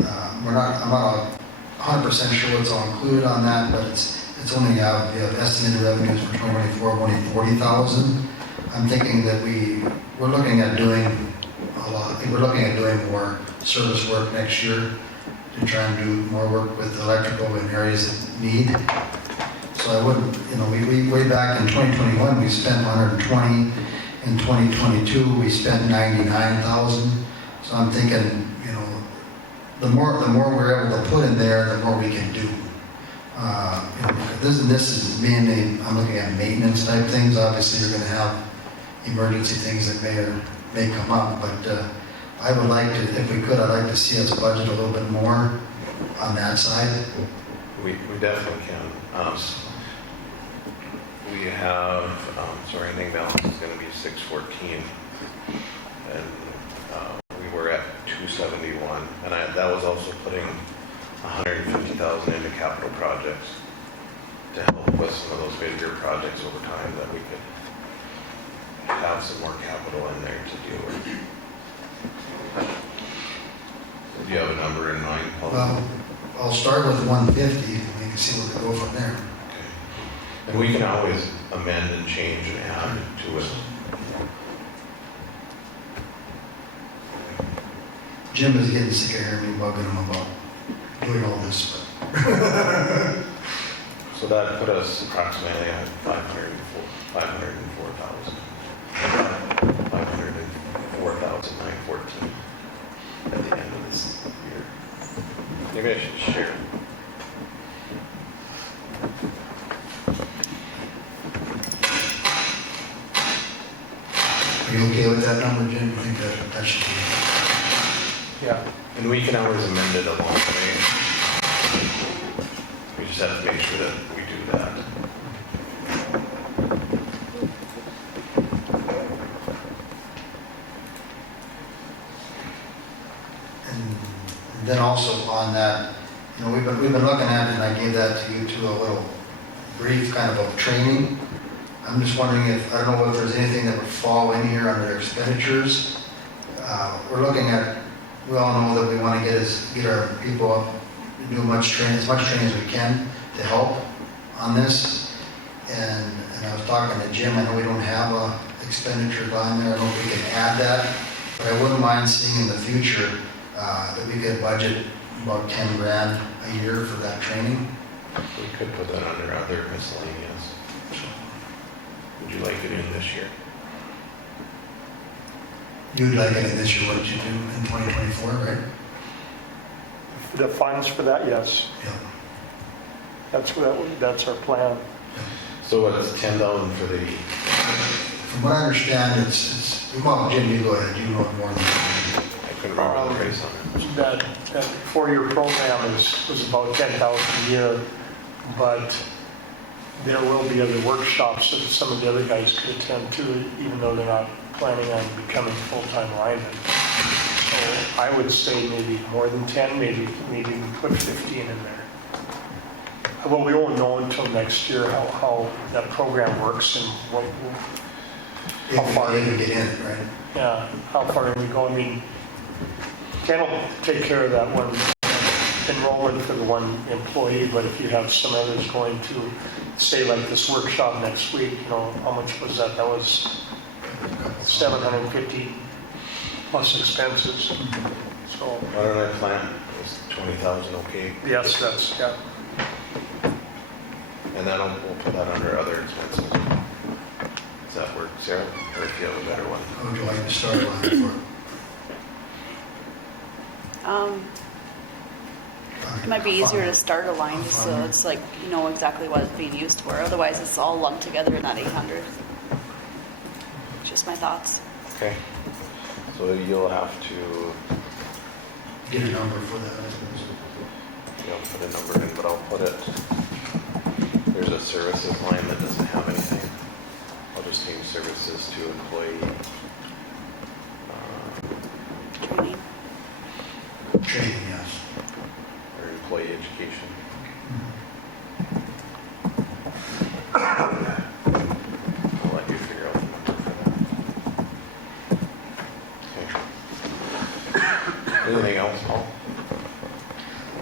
I'm not 100% sure what's all included on that, but it's only we have estimated revenues for 2024 of only 40,000. I'm thinking that we're looking at doing a lot. We're looking at doing more service work next year to try and do more work with electrical in areas that need. So I wouldn't, we way back in 2021, we spent 120. In 2022, we spent 99,000. So I'm thinking, the more we're able to put in there, the more we can do. This is mainly, I'm looking at maintenance type things. Obviously, you're going to have emergency things that may come up, but I would like to, if we could, I'd like to see us budget a little bit more on that side. We definitely can. We have, so our ending balance is going to be 614, and we were at 271, and that was also putting 150,000 into capital projects to help with some of those bigger projects over time that we could have some more capital in there to deal with. Do you have a number in mind, Paul? Well, I'll start with 150, and we can see where we go from there. Okay. And we can always amend and change and add to it. Jim is getting sick of hearing me bugging him about doing all this, but So that put us approximately at 504,914 at the end of this year. Maybe I should share. are you okay with that number, Jim? You think that should be? Yeah. And we can always amend it along the way. We just have to make sure that we do that. And then also on that, we've been looking at, and I gave that to you too, a little brief kind of a training. I'm just wondering I don't know if there's anything that would fall in here under expenditures. We're looking at, we all know that we want to get our people up, do as much training as we can to help on this. And I was talking to Jim, I know we don't have a expenditure line there, I don't know if we can add that, but I wouldn't mind seeing in the future that we could budget about 10 grand a year for that training. We could put that under other miscellaneous. Would you like it in this year? You'd like it in this year, what did you do in 2024, right? The funds for that, yes. Yeah. That's our plan. So it's 10,000 for the, From what I understand, it's well, Jim, you go ahead, you know it more than me. I couldn't remember the price on it. That 4-year program was about 10,000 a year, but there will be other workshops that some of the other guys could attend too, even though they're not planning on becoming full-time linemen. So I would say maybe more than 10, maybe we put 15 in there. Well, we won't know until next year how that program works and how far If we get in it, right? Yeah, how far in we go. I mean, Ken will take care of that one enrollment for the one employee, but if you have some others going to, say like this workshop next week, how much was that? That was 750 plus expenses. So, Why don't I plan, is 20,000 okay? yes, yeah. And then we'll put that under other expenses. Does that work, Sarah? Or if you have a better one? How would you like to start on it for? It might be easier to start a line just so it's like, you know exactly what it's being used for. Otherwise, it's all lumped together in that 800. Just my thoughts. Okay. So you'll have to, Get a number for that, I suppose. put a number in, but I'll put it, there's a services line that doesn't have anything. I'll just change services to employee. Training. Training, yes. Or employee education. I'll let you figure out the number for that. Okay. Anything else, Paul?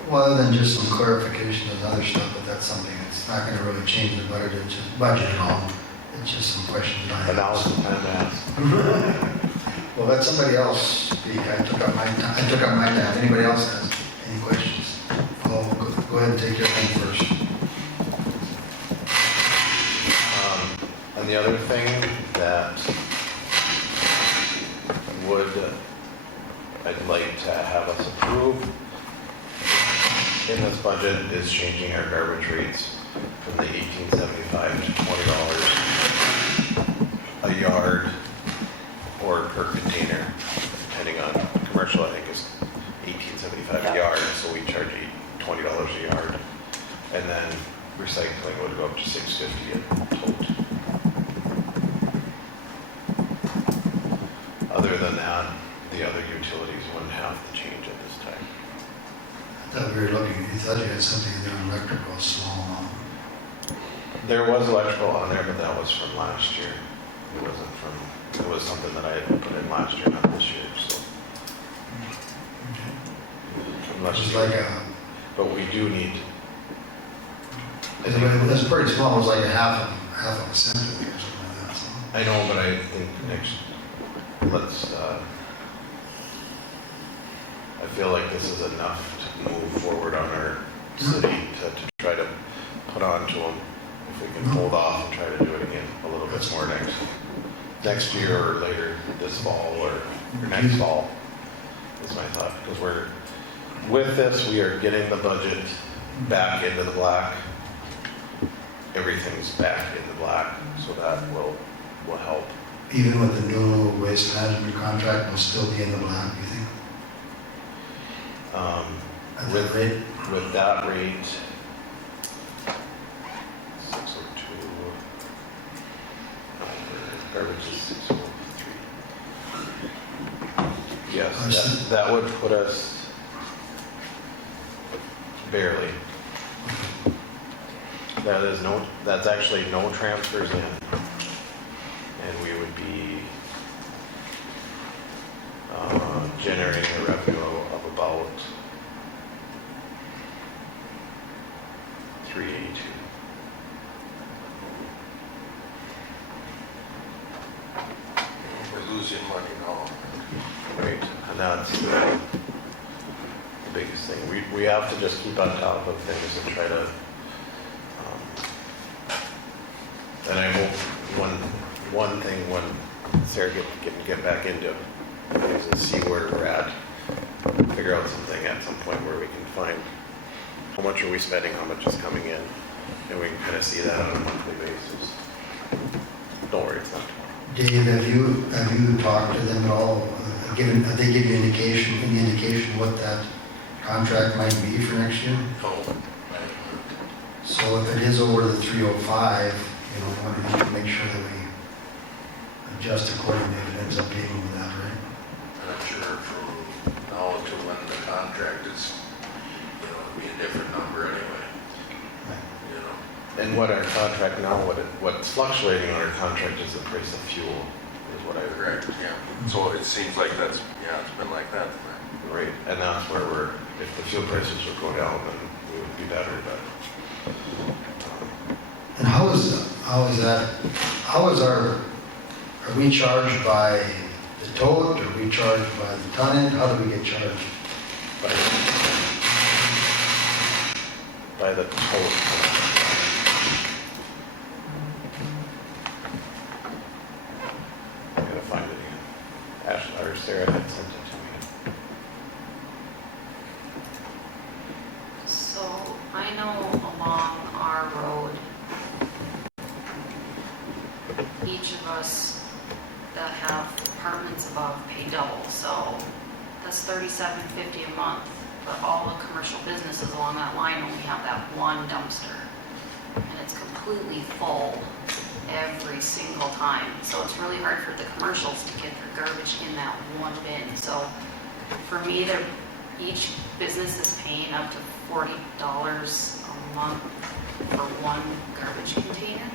Well, other than just some clarification of other stuff, but that's something that's not going to really change the budget, it's just budget at all. It's just some questions I But now's have. the time to ask. Well, let somebody else speak. I took up my time. Anybody else has any questions? Go ahead and take your thing first. And the other thing that I'd like to have us approve in this budget is changing our garbage rates from the $18.75 to $20 a yard or per container, depending on commercial, I think is $18.75 a yard, so we charge $20 a yard. And then recycling would go up to $6.50 a tote. Other than that, the other utilities wouldn't have to change at this time. I thought we were looking, you thought you had something in there on electrical, small amount. There was electrical on there, but that was from last year. It wasn't from, it was something that I had put in last year, not this year, so. Unless Just you- like But we do need. it was pretty small, it was like half of a cent or something like that. So. I know, but I think let's, I feel like this is enough to move forward on our city to try to put on to them. If we can hold off and try to do it again a little bit more next year or later this fall or next fall is my thought. Because with this, we are getting the budget back into the black. Everything's back in the black, so that will help. Even with the new waste management contract, we'll still be in the black, you think? At that rate? With that rate, 602, garbage is 603. Yes, that would put us barely. That's actually no transfers in. And we would be generating a revenue of about 382. We're losing money now. Right, and that's the biggest thing. We have to just keep on top of things and try to, and I hope one thing when Sarah can get back into is to see where we're at, figure out something at some point where we can find how much are we spending, how much is coming in, and we can kind of see that on a monthly basis. Don't worry, it's not tomorrow. Dave, have you talked to them at all? Have they give you any indication what that contract might be for next year? No. So if it is over the 305, we want to make sure that we adjust accordingly if it ends up being with that, right? I'm sure from now to when the contract is, it'll be a different number anyway, you know. And what our contract now, what's fluctuating on our contract is the price of fuel, is what I heard. Correct, yeah. So it seems like it's been like that. Right, and that's where if the fuel prices would go down, then we would be better, but. And how is are we charged by the tote, are we charged by the tonnage, how do we get charged? By the total. I gotta find it again. Ashley or Sarah had sent it to me. So I know along our road, each of us that have apartments above pay double, so that's $37.50 a month. But all the commercial businesses along that line only have that one dumpster. And it's completely full every single time. So it's really hard for the commercials to get their garbage in that one bin. So for me, each business is paying up to $40 a month for one garbage container.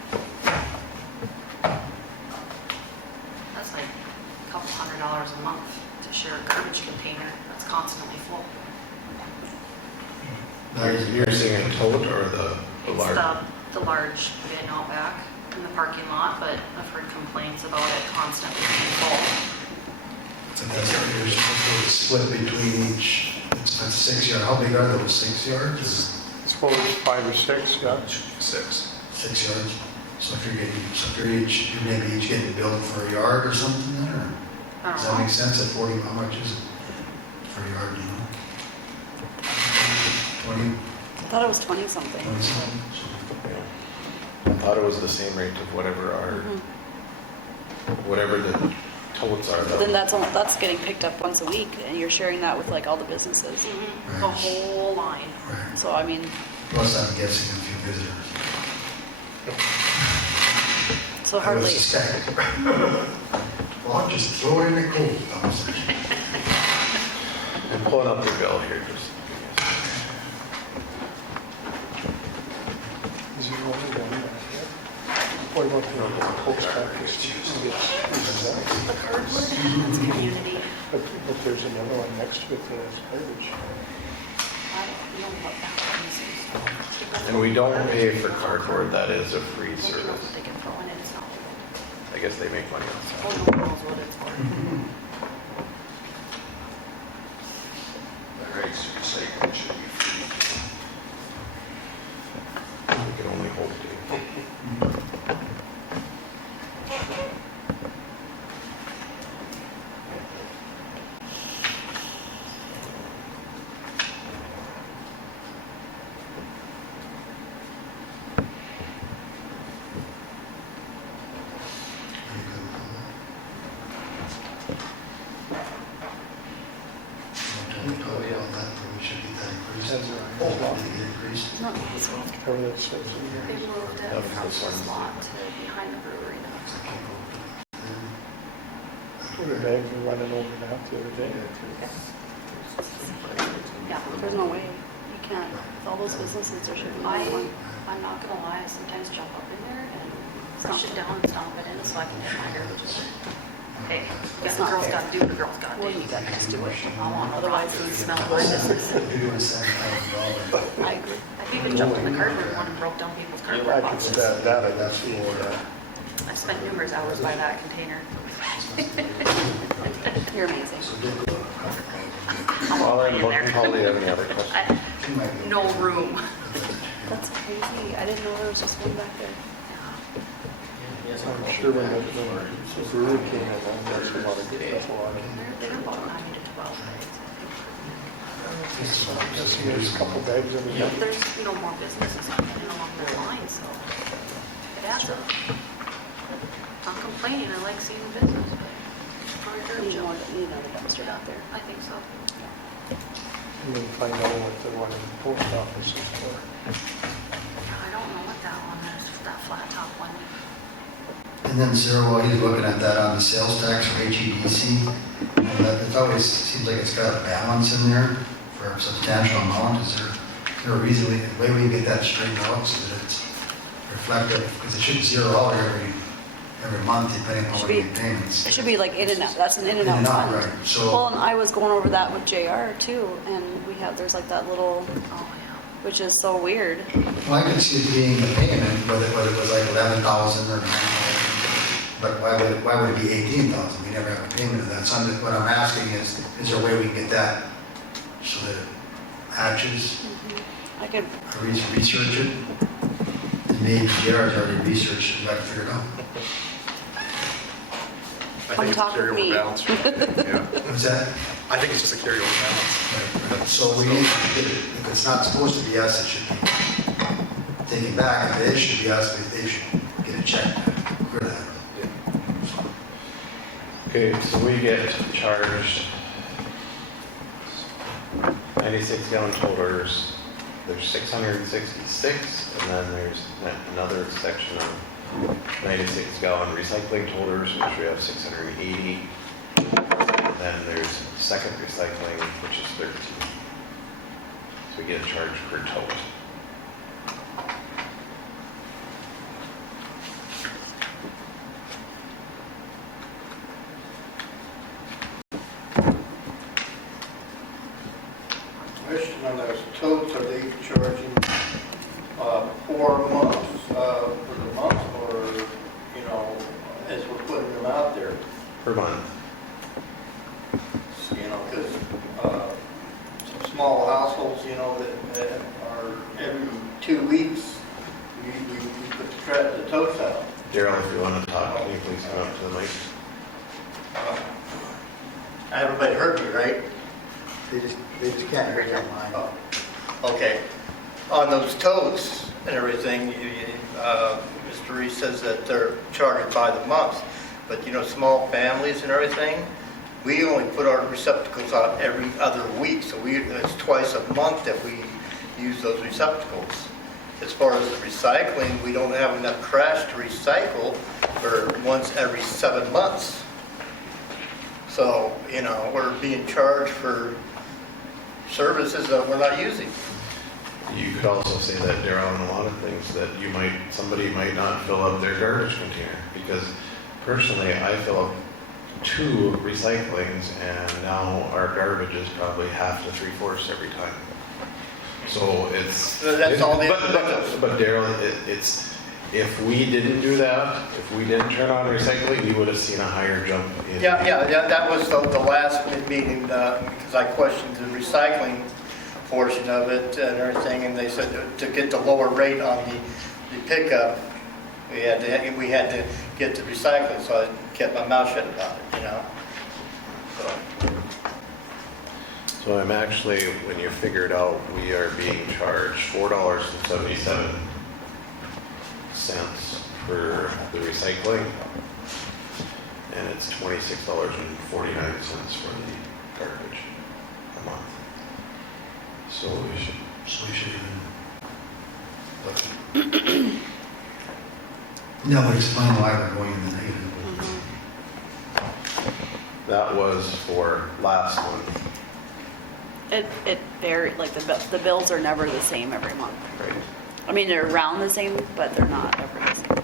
That's like a couple $100 a month to share a garbage container that's constantly full. You're saying a tote or the It's large? the large bin out back in the parking lot, but I've heard complaints about it constantly being full. And that's what you're supposed to split between each, it's 6 yards, how big are those, 6 yards? Suppose 5 or 6, yeah. 6. 6 yards. So if you're maybe each getting billed for a yard or something then, or? I Does don't that know. make sense at 40, how much is it for a yard, do you know? 20, I thought it was 20 something. 20 something? I thought it was the same rate of whatever Mhm. whatever the totes are. But then that's getting picked up once a week, and you're sharing that with like all the businesses. Mhm. The whole line. Right. So I mean, Plus, I'm guessing a few visitors. so I would hardly, suspect. Well, just throw it in the cold. I'm pulling up the bill here just. Is he only done that yet? What about the post office? The cardboard, that's community. But there's another one next to it that is garbage. I don't know what that one is. And we don't pay for cardboard, that is a free They service. can throw in, it's not. I guess they make money off Oh, that. no one knows what it's for. The rates of recycling should be free. We can only hope to. We should get that increased. Oh, did it get increased? no, it's Whatever that says in here. They moved it from this lot to behind the brewery. The bags were running over and out the other day. Yeah, there's no way. You can't, with all those businesses, there should be no one. I'm not gonna lie, I sometimes jump up in there and push it down and stomp it in so I can get my garbage. Hey, It's the not girls fair. gotta do what the girls gotta Well, do. you got next to it. I want Otherwise, otherwise it's it smell my business. They're doing $7,000. I agree. I've even jumped in the cardboard one and broke down people's cardboard I could boxes. stand that, I got seen, I spent numerous hours by that container. You're amazing. I'm Well, already then, in there. Paul, do you have any other questions? No room. That's crazy. I didn't know there was just one back there. I'm sure when the brewery came in, that's a lot of good stuff on it. They're about 9 to 12. There's a couple bags in Yeah, there. there's, more businesses coming in along that line, so it adds up. I'm complaining, I like seeing business, but probably Need dirt more, junk. need another dumpster out there. I think so. And then find out what the one in the post office is for. I don't know what that one is, that flat top one. And then Sarah, while he's looking at that on the sales tax or HEDC, it always seems like it's got a balance in there for a substantial amount. Is there a reason, a way we can get that straightened out so that it's reflective? Because it should zero out every month depending on what we get payments. It should be like in and out, that's an in and In out and out, fund. right. So- Well, and I was going over that with JR too, and there's like that little, Oh, yeah. which is so weird. Well, I could see it being the payment, whether it was like 11,000 or 9,000, but why would it be 18,000? We never have a payment of that. So what I'm asking is there a way we can get that so that it matches? I could, Research it? And maybe Jared's already researched it, I can figure it out. I Come think it's a talk with me. carryover balance. Yeah. What's that? I think it's just a carryover balance. So we need, if it's not supposed to be us, it should be taken back. If it should be us, they should get a check to clear that. Okay, so we get charged 96 gallon toters. There's 666, and then there's another section of 96 gallon recycling toters, which we have 680. And then there's second recycling, which is 13. So we get a charge per tote. Question on those totes, are they charging 4 months for the month, or, as we're putting them out there? Per month. Because some small households, that are every 2 weeks, we put the totes out. Daryl, if you want to talk, can you please come up to the mic? Everybody heard me, right? They just can't hear you online. Okay. On those totes and everything, Mr. Reese says that they're charged by the month. But you know, small families and everything, we only put our receptacles out every other week. So it's twice a month that we use those receptacles. As far as the recycling, we don't have enough trash to recycle for once every 7 months. So, you know, we're being charged for services that we're not using. You could also say that, Daryl, on a lot of things that somebody might not fill up their garbage container, because personally, I fill up 2 recyclings and now our garbage is probably half to 3/4 every time. So it's... That's all the... But Daryl, it's, if we didn't do that, if we didn't turn on recycling, we would have seen a higher jump in... Yeah, that was the last meeting, because I questioned the recycling portion of it and everything, and they said to get the lower rate on the pickup, we had to get the recycling, so I kept my mouth shut about it, you know? So I'm actually, when you figure it out, we are being charged $4.77 for the recycling, and it's $26.49 for the garbage a month. So we should No, but explain why we're going in the negative. That was for last month, It varies, like the bills are never the same every month. right? I mean, they're around the same, but they're not ever the same.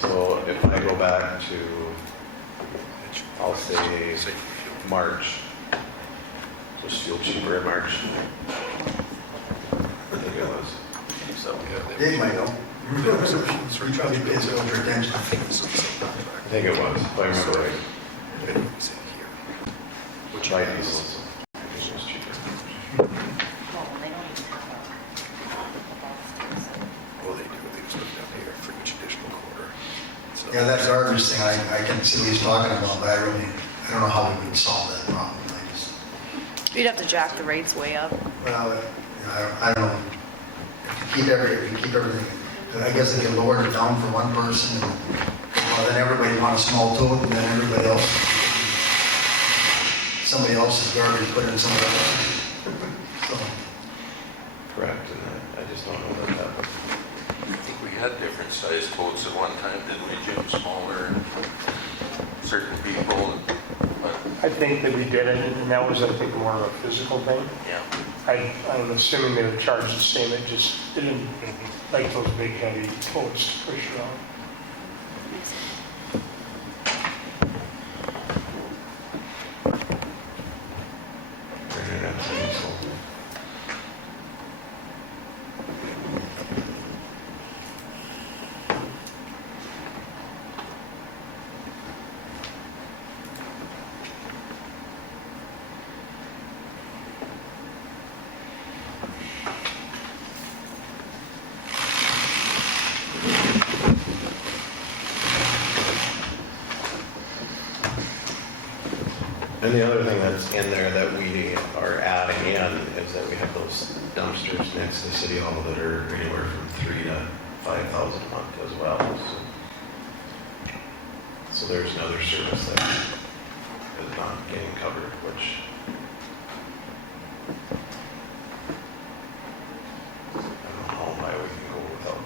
So if I go back to, I'll say March, just feel cheaper in March. I think it was. So Dave might know. He probably pays over attention. I think it was, if I remember right. Which I diesel. I think it was cheaper. Well, they do, they just put it down here for each additional quarter. So- Yeah, that's our thing. I can see what he's talking about, but I don't know how we would solve that problem. You'd have to jack the rates way up. Well, I don't know. If you keep everything, I guess they can lower it down for one person, and then everybody wants a small tote, and then everybody else, somebody else's garbage put in somewhere else. So, Correct, and I just don't know that happened. I think we had different size boats at one time, didn't we, Jim? Smaller, certain people, but, I think that we did it, and that was, I think, more of a physical thing. yeah. I'm assuming they would charge the same, it just didn't, like those big heavy boats to push around. Internet's diesel. And the other thing that's in there that we are adding in is that we have those dumpsters next to City Hall that are anywhere from $3,000 to $5,000 a month as well. So there's another service that is not getting covered, which I don't know why we can go without.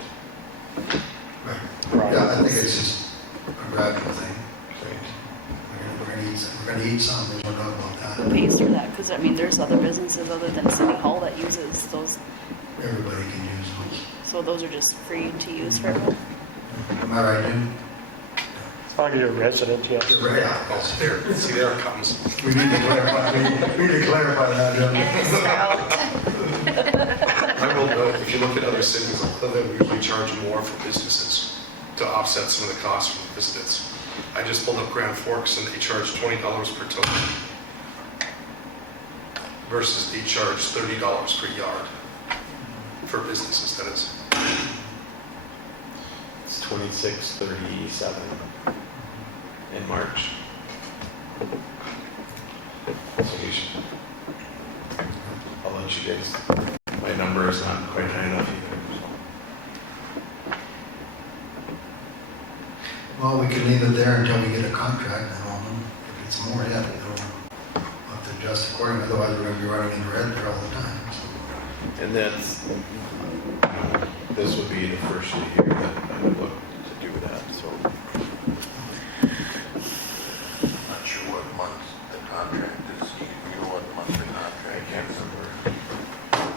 right. Yeah, I think it's just a gradual thing. Right. We're gonna eat some, there's no doubt about Who that. pays for that? Because I mean, there's other businesses other than City Hall that uses those, Everybody can use those. so those are just free to use for everyone. Am I right, Jim? As long as you're a resident, yes. You're right, yeah. Oh, there it comes. We need to clarify, we need to clarify that, don't we? I will note, if you look at other cities, like Cleveland, we usually charge more for businesses to offset some of the costs from the visitors. I just pulled up Grand Forks and they charge $20 per token versus they charge $30 per yard for businesses, that is. It's 2637 in March. So we should, I'll let you guys, my number is not quite high enough either. Well, we could leave it there until we get a contract, I don't know. If it's more yet, we'll have to adjust accordingly, otherwise we're gonna be running in the red there all the time. So, And that's, this would be the first year that I would look to do that, so. Not sure what month the contract is. You know what month the contract I can't remember.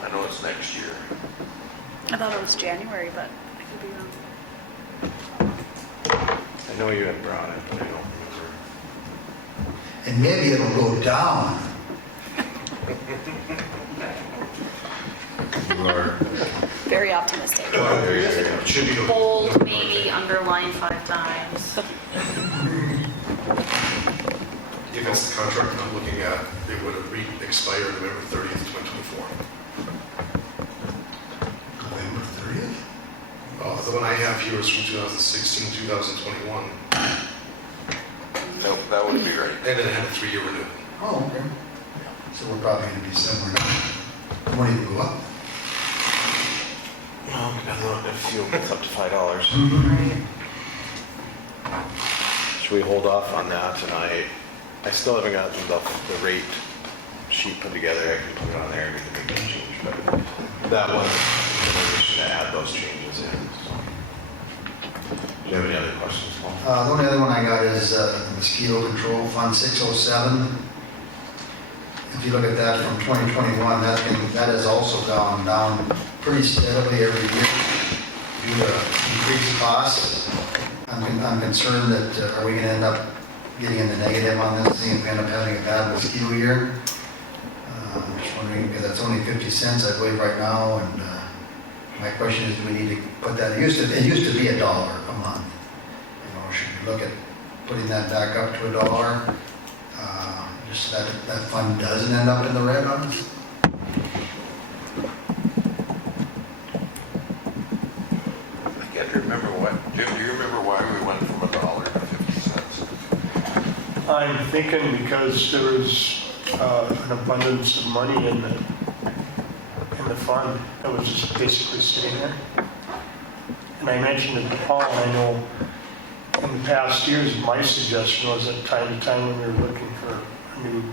I know it's next year. I thought it was January, but I could be wrong. I know you had brought it, but I don't remember. and maybe it'll go down. You are, Very optimistic. It should be. Bold, maybe underline 5 times. If it's the contract I'm looking at, it would have expired November 30th, 2024. November 30th? The one I have here is from 2016, 2021, Nope, that would be right. and then it had a 3-year renewal. Oh, okay. So we're probably gonna be somewhere now. Won't even go up. well, depends on if fuel gets up to $5. Should we hold off on that tonight? I still haven't gotten the rate sheet put together. I can put it on there and we can make that change, but that one, we should add those changes in. So. Do you have any other questions, Paul? The only other one I got is the mosquito control fund 607. If you look at that from 2021, that has also gone down pretty steadily every year due to increased costs. I'm concerned that are we going to end up getting in the negative on this thing if we end up having a bad mosquito year? I'm just wondering, because that's only 50 cents, I believe, right now, and my question is, do we need to put that, it used to be $1 a month. You know, should we look at putting that back up to $1? Just that fund doesn't end up in the red on us? I can't remember what. Jim, do you remember why we went from $1 to 50 cents? I'm thinking because there was an abundance of money in the fund that was just basically sitting there. And I mentioned it to Paul, and I know in the past years, my suggestion was at time to time when we were looking for a new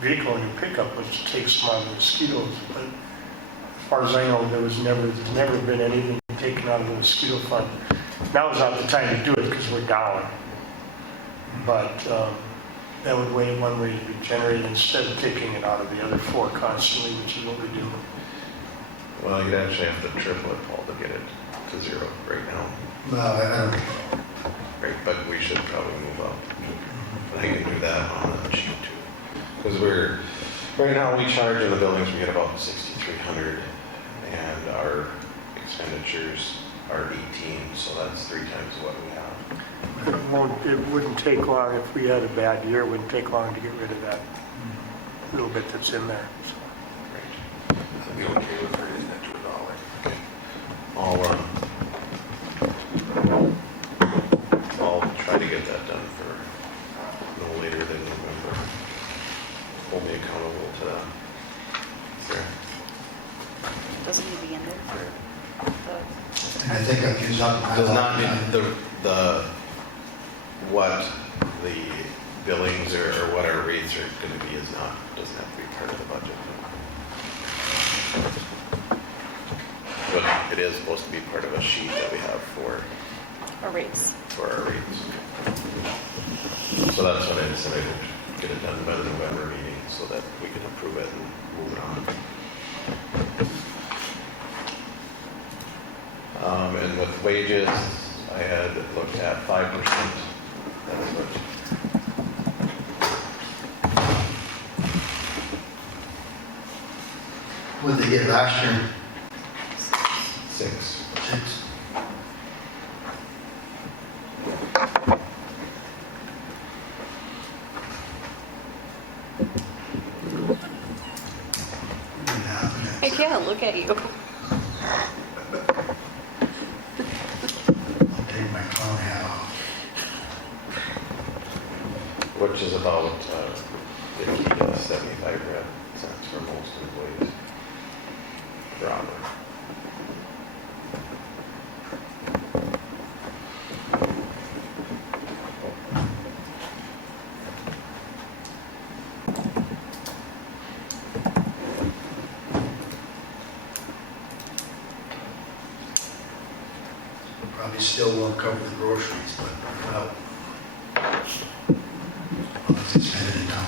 vehicle, a new pickup, was to take some out of the mosquitoes. But as far as I know, there's never been anything taken out of the mosquito fund. Now is not the time to do it because we're down. But that would one way to be generated instead of taking it out of the other 4 constantly, which is what we do. Well, you'd actually have to triple it, Paul, to get it to 0 right now. Well, I don't know. Right, but we should probably move up. I can do that on the sheet too. Because right now we charge in the buildings, we get about 6,300 and our expenditures are 18, so that's 3 times what we have. It wouldn't take long, if we had a bad year, it wouldn't take long to get rid of that little bit that's in there. So. Right. I'd be okay with raising it to $1. I'll try to get that done for no later than November. Hold me accountable to that. There. Doesn't need to be in there. And I think I've used up my Does lot not of need time. what the billings or what our rates are going to be doesn't have to be part of the budget. But it is supposed to be part of a sheet that we have for Or rates. our rates. So that's what I decided to get it done by the November meeting so that we can approve it and move it on. And with wages, I had looked at 5%. That's what. What did they get last year? 6. 6. I can't look at you. I'll take which is about 50 to 75 cents for most employees per hour. Probably still won't cover the groceries, but well, it's expanded in town.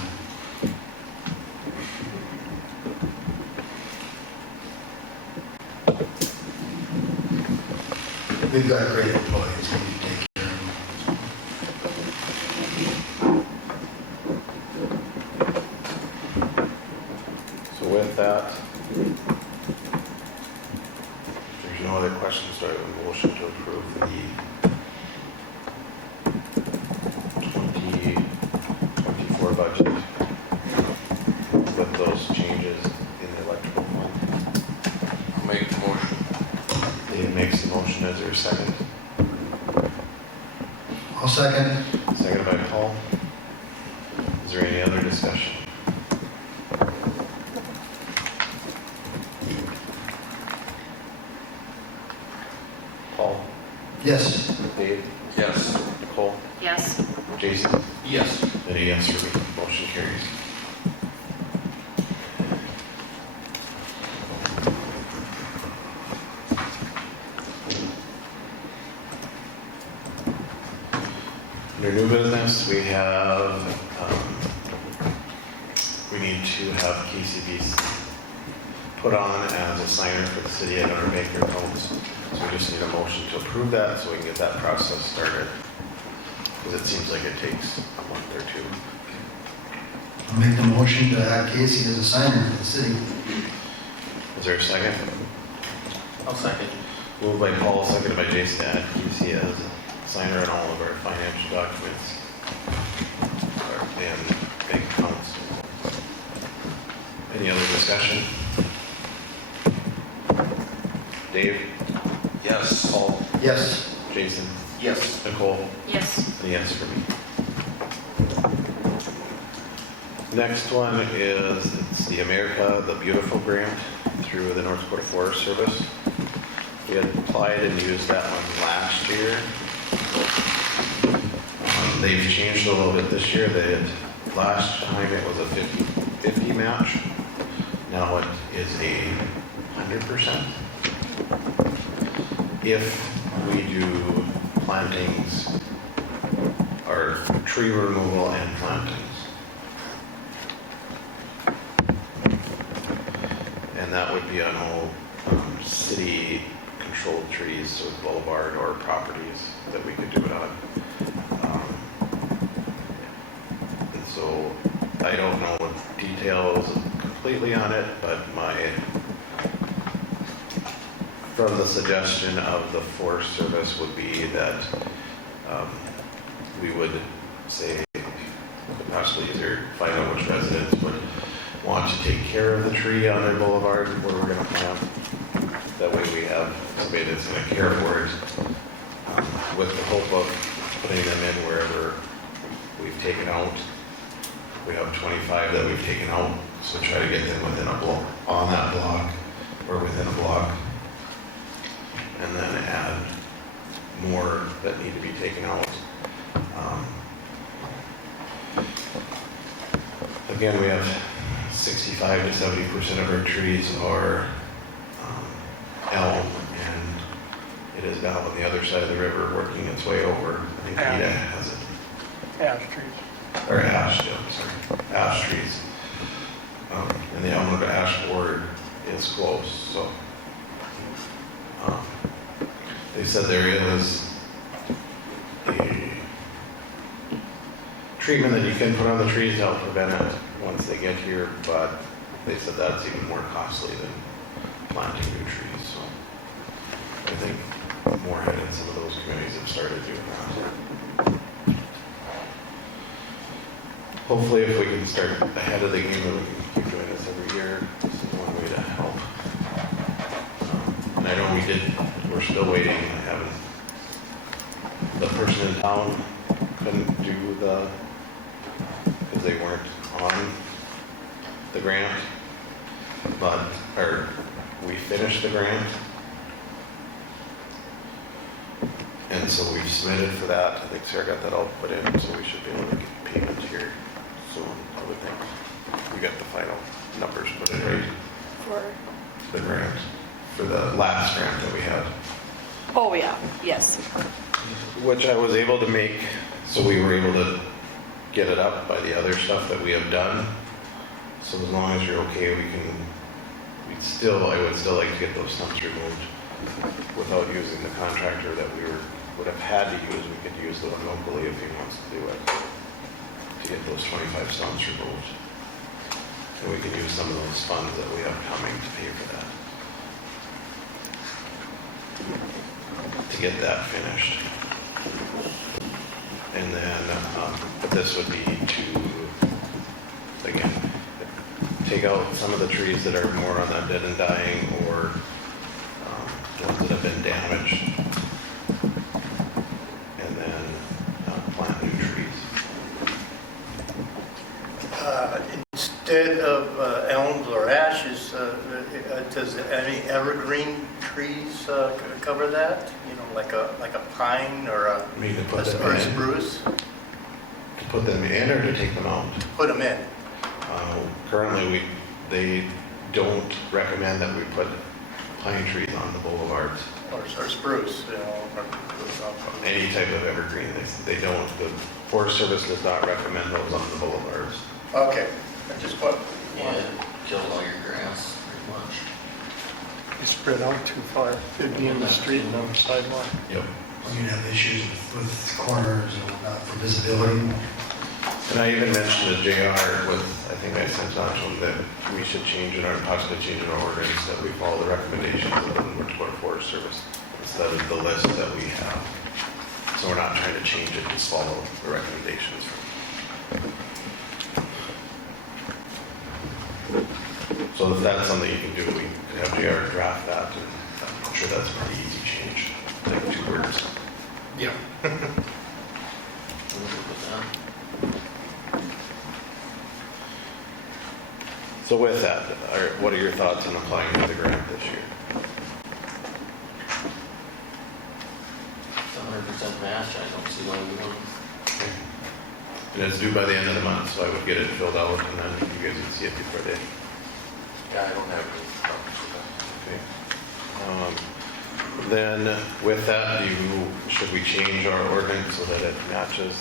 We've got great employees, we need to take care of them. So with that, if there's no other questions, do I have a motion to approve the 2024 budget with those changes in the electrical fund? I'll make the motion. Dave makes the motion. Is there a second? I'll second. Seconded by Paul. Is there any other discussion? Paul? Yes. Dave? Yes. Nicole? Yes. Jason? Yes. And a yes for me. Motion carries. Under new business, we have, we need to have KCB put on as a signer for the city at our bank accounts. So we just need a motion to approve that so we can get that process started. Because it seems like it takes a month or two. I'll make the motion to add Casey as a signer for the city. Is there a second? I'll second. Moved by Paul, seconded by Jason to add Casey as a signer on all of our financial documents and bank accounts. Any other discussion? Dave? Yes. Paul? Yes. Jason? Yes. Nicole? Yes. A yes for me. Next one is, it's the America the Beautiful grant through the North Dakota Forest Service. We had applied and used that one last year. They've changed a little bit this year. Last time it was a 50-50 match. Now it is a 100%. If we do plantings, or tree removal and plantings. And that would be on all city-controlled trees, so boulevard or properties that we could do it on. And so I don't know details completely on it, but from the suggestion of the Forest Service would be that we would say, possibly either find out which residents would want to take care of the tree on their boulevard where we're going to plant. That way we have somebody that's going to care for it, with the hope of putting them in wherever we've taken out. We have 25 that we've taken out, so try to get them within a block, on that block, or within a block. And then add more that need to be taken out. Again, we have 65 to 70% of our trees are elm, and it is down on the other side of the river working its way over. I think PETA has it. Ash trees. Or ash, yeah, sorry, ash trees. And the elm of ash board is close, so. They said there is a treatment that you can put on the trees to help prevent it once they get here, but they said that's even more costly than planting new trees, so I think Moorhead and some of those communities have started doing that. Hopefully if we can start ahead of the game, then we can keep doing this every year. This is one way to help. And I know we're still waiting. The person in town couldn't do the because they weren't on the grant, or we finished the grant. And so we've submitted for that. I think Sarah got that all put in, so we should be able to get payment here soon, I would think. We got the final numbers put in, right? For, The grant, for the last grant that we had. oh, yeah, yes. Which I was able to make, so we were able to get it up by the other stuff that we have done. So as long as you're okay, I would still like to get those stumps removed without using the contractor that we would have had to use. We could use the one locally if he wants to do it, to get those 25 stumps removed. And we can use some of those funds that we have coming to pay for that, to get that finished. And then, but this would be to, again, take out some of the trees that are more on that dead and dying, or ones that have been damaged, and then plant new trees. Instead of elms or ashes, does any evergreen trees cover that? You know, like a pine or a I mean, to put them or a in, spruce? to put them in or to take them out. Put them in. Currently, they don't recommend that we put pine trees on the boulevards. Or spruce, you know. Any type of evergreen, they don't, the Forest Service does not recommend those on the boulevards. Okay, I just put. Yeah, it kills all your grass, pretty much. You spread out too far, it'd be in the street and on the sidewalk. Yep. You'd have issues with corners and whatnot for visibility. And I even mentioned to JR with, I think I sent on to him that we should change it, or possibly change in our ordinance, that we follow the recommendations of the Hillsboro Forest Service instead of the list that we have. So we're not trying to change it, just follow the recommendations. So if that's something you can do, we could have JR draft that, and I'm sure that's a pretty easy change, like 2 words. Yeah. I'm good with that. So with that, what are your thoughts on applying for the grant this year? It's 100% match, I don't see why we wouldn't. And it's due by the end of the month, so I would get it filled out, and then you guys would see it before they. Yeah, I don't have any problems with that. Okay. Then with that, should we change our ordinance so that it matches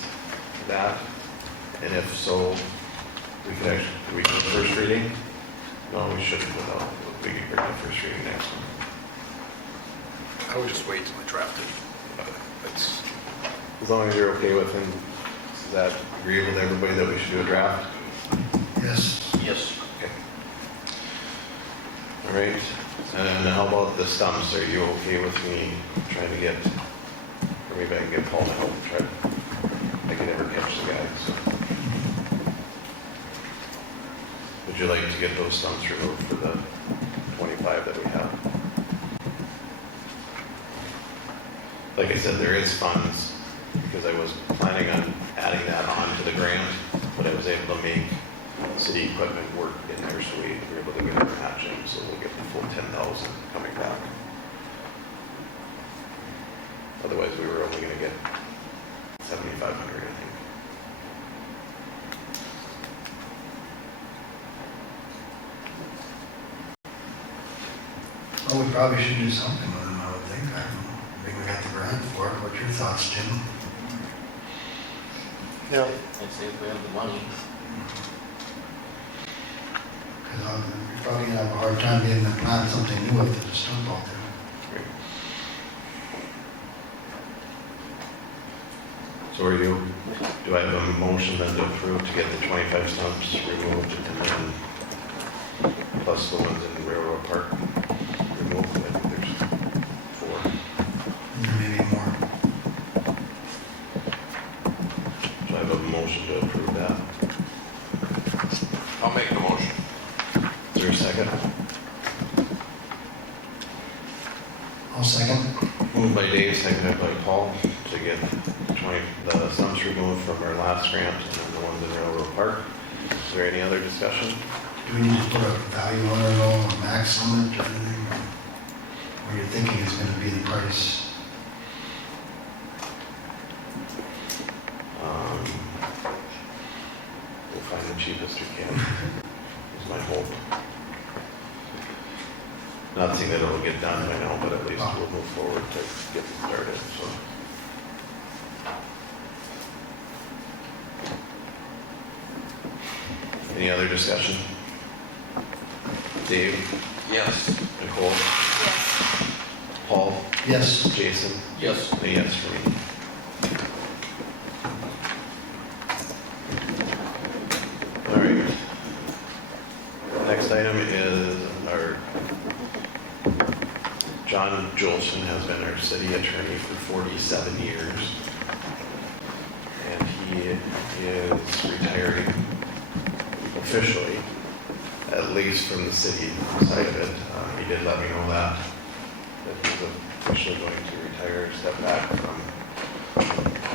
that? And if so, we could do first reading? No, we shouldn't, no, we could bring the first reading next one. I would just wait till I draft it. It's, As long as you're okay with him, is that agreeable to everybody that we should do a draft? Yes. Yes. Okay. All right, and how about the stumps? Are you okay with me trying to get, or maybe I can get Paul to help try, I can never catch the guy, so. Would you like to get those stumps removed for the 25 that we have? Like I said, there is funds, because I was planning on adding that on to the grant, but I was able to make city equipment work in there, so we were able to get our matching, so we'll get the full 10,000 coming back. Otherwise, we were only gonna get 7,500, I think. Well, we probably should do something with them, I would think. I don't know. I think we got the grant for it. What's your thoughts, Jim? Yeah, I'd say if we have the money. Because you're probably gonna have a hard time getting them plant something new with the stump out there. So are you, do I have a motion then to approve to get the 25 stumps removed, and then plus the ones in Railroad Park removed? I think there's 4. Maybe more. So I have a motion to approve that. I'll make the motion. Is there a second? I'll second. Moved by Dave, seconded by Paul, to get the stumps removed from our last grant, and then the ones in Railroad Park. Is there any other discussion? Do we need to put a value on it all, a max on it or anything? Or you're thinking is going to be the price? We'll find the cheapest we can, is my hope. Not saying that it'll get done, I know, but at least we'll move forward to get started, so. Any other discussion? Dave? Yes. Nicole? Yes. Paul? Yes. Jason? Yes. A yes for me. All right. Next item is our, John Jolson has been our city attorney for 47 years. And he is retiring officially, at least from the city side of it. He did let me know that he's officially going to retire, step back from,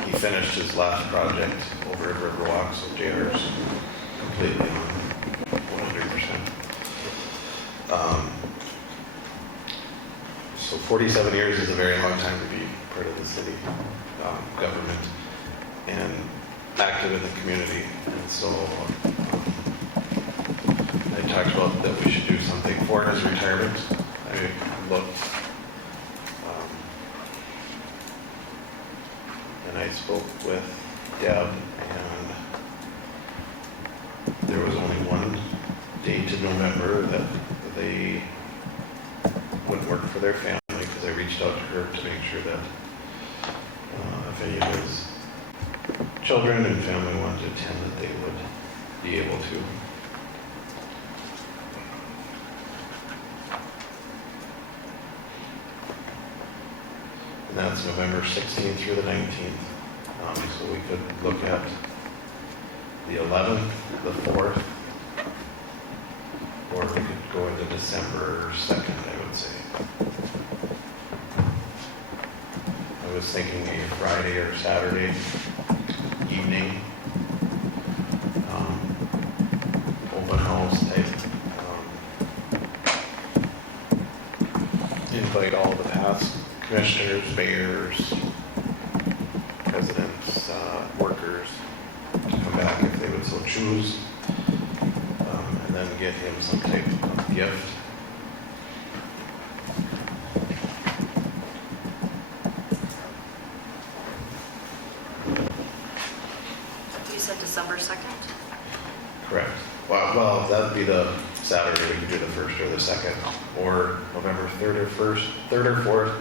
he finished his last project over at Riverwalk, so JR's completely on 100%. So 47 years is a very long time to be part of the city government and active in the community. And so I talked about that we should do something for his retirement. I looked and I spoke with Deb, and there was only one date in November that they wouldn't work for their family, because I reached out to her to make sure that if any of his children and family wanted to attend, that they would be able to. And that's November 16th through the 19th. So we could look at the 11th, the 4th, or we could go into December 2nd, I would say. I was thinking a Friday or Saturday evening, open house type. Invite all the past commissioners, mayors, residents, workers to come back if they would so choose, and then get him some type of gift. You said December 2nd? Correct. Well, that would be the Saturday. We could do the 1st or the 2nd, or November 3rd or 1st, 3rd or 4th,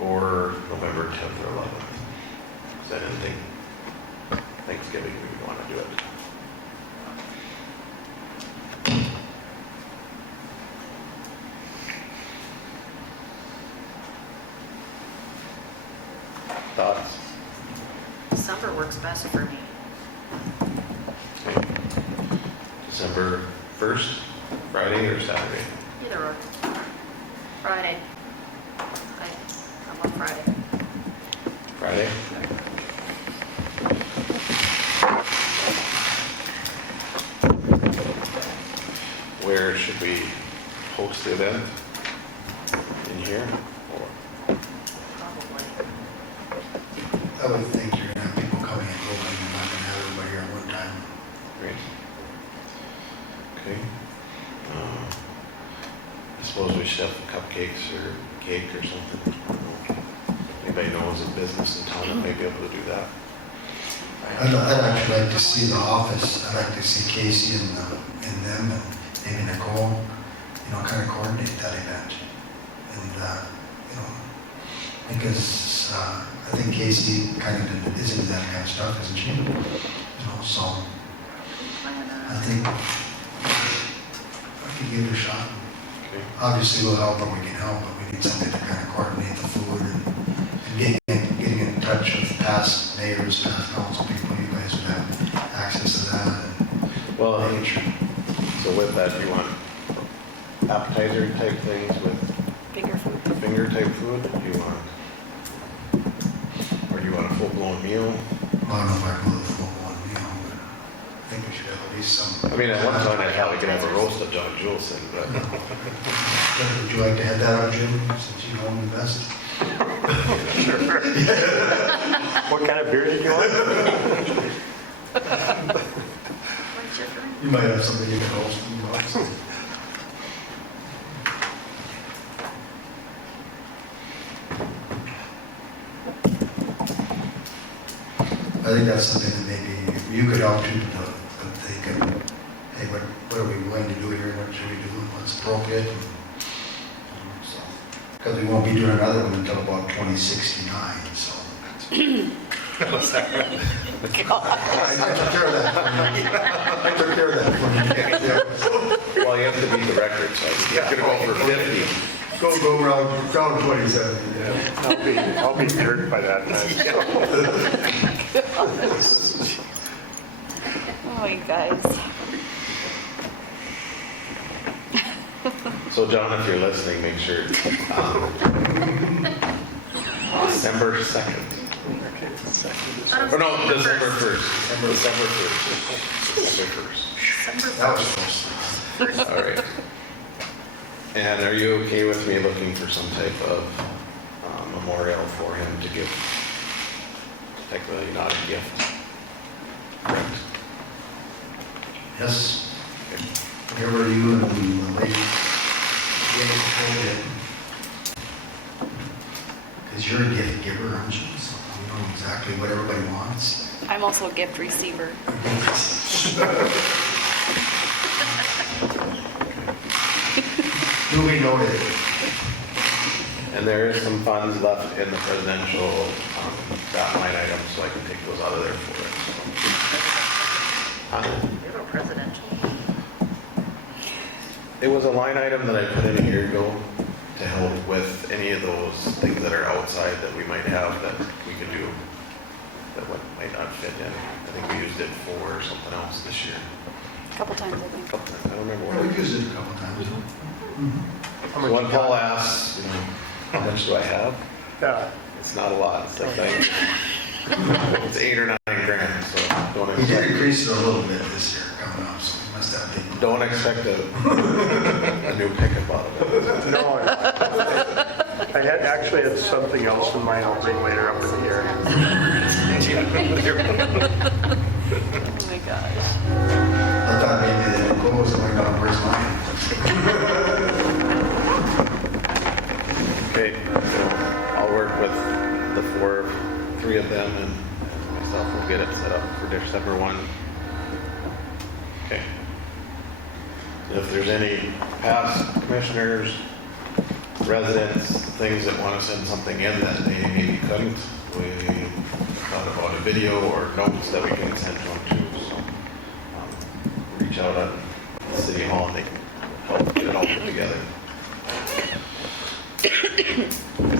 or November 10th or 11th. Because I didn't think Thanksgiving we would want to do it. Thoughts? December works best for me. Okay. December 1st, Friday or Saturday? Either or. Friday. I'm on Friday. Friday? Where should we post the event? In here? Or Probably. I would think you're going to have people coming and going, you're not going to have everybody here at one time. great. Okay. I suppose we should have cupcakes or cake or something. I don't know. Anybody knows a business in town that may be able to do that? I'd actually like to see the office. I'd like to see Casey and them and maybe Nicole, kind of coordinate that event. And, because I think Casey kind of is into that kind of stuff, isn't she? So I think I could give it a shot. Okay. Obviously, we'll help where we can help, but we need something to kind of coordinate the food and getting in touch with past mayors, past council people. You guys would have access to that. Well, And so with that, you want appetizer type things with Finger food. finger type food? Do you want, or do you want a full blown meal? Well, I don't know if I can go the full one, you know, but I think we should have at least some. I mean, at one time I thought we could have a roast of John Juleson, but Would you like to head that out, Jim, since you know him the best? What kind of beer did you want? What's your drink? You might have something you can host, you know. I think that's something that maybe you could help too, but think of, hey, what are we willing to do here, what should we do, what's appropriate? Because we won't be doing another one until about 2069, so. I took care of that. I took care of that for you. well, you have to beat the record, so you're gonna go for 50. Go around 27. Yeah. I'll be hurt by that time. Oh, you guys. So John, if you're listening, make sure, December 2nd. Or no, December 1st. December 1st. That was close. All right. And are you okay with me looking for some type of memorial for him to give? Technically not a gift. Correct. Yes. Whatever you and the lady told him. Because you're a gift giver, aren't you? So you know exactly what everybody wants. I'm also a gift receiver. Duly noted. And there is some funds left in the presidential that line item, so I can take those out of there for it. You have a presidential. It was a line item that I put in a year ago to help with any of those things that are outside that we might have that we could do that might not fit in. I think we used it for something else this year. A couple times, I think. I don't remember what Well, it we've was. used it a couple times. So when Paul asks, you know, how much do I have? Yeah. It's not a lot. It's like it's 8 or 9 grand. So don't We did expect, increase it a little bit this year coming up, so we must have been. don't expect a new pickup out of it. No, I actually had something else in mind I'll bring later up in the year. Oh my gosh. I thought maybe that it goes and like, where's mine? Okay, so I'll work with three of them and myself will get it set up for December 1. Okay. And if there's any past commissioners, residents, things that want to send something in that they maybe couldn't, we thought about a video or notes that we can send them to. So reach out at the City Hall and they can help get it all put together.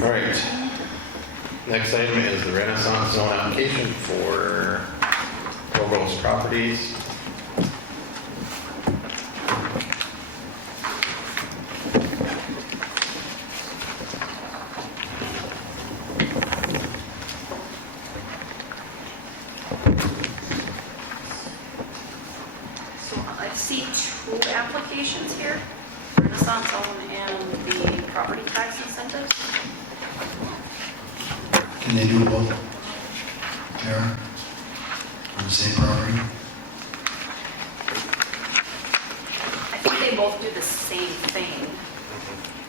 All right. Next item is the Renaissance Zone application for Provost Properties. So I see 2 applications here, Renaissance Zone and the property tax incentives. Can they do both? Tara? On the same property? I think they both do the same thing,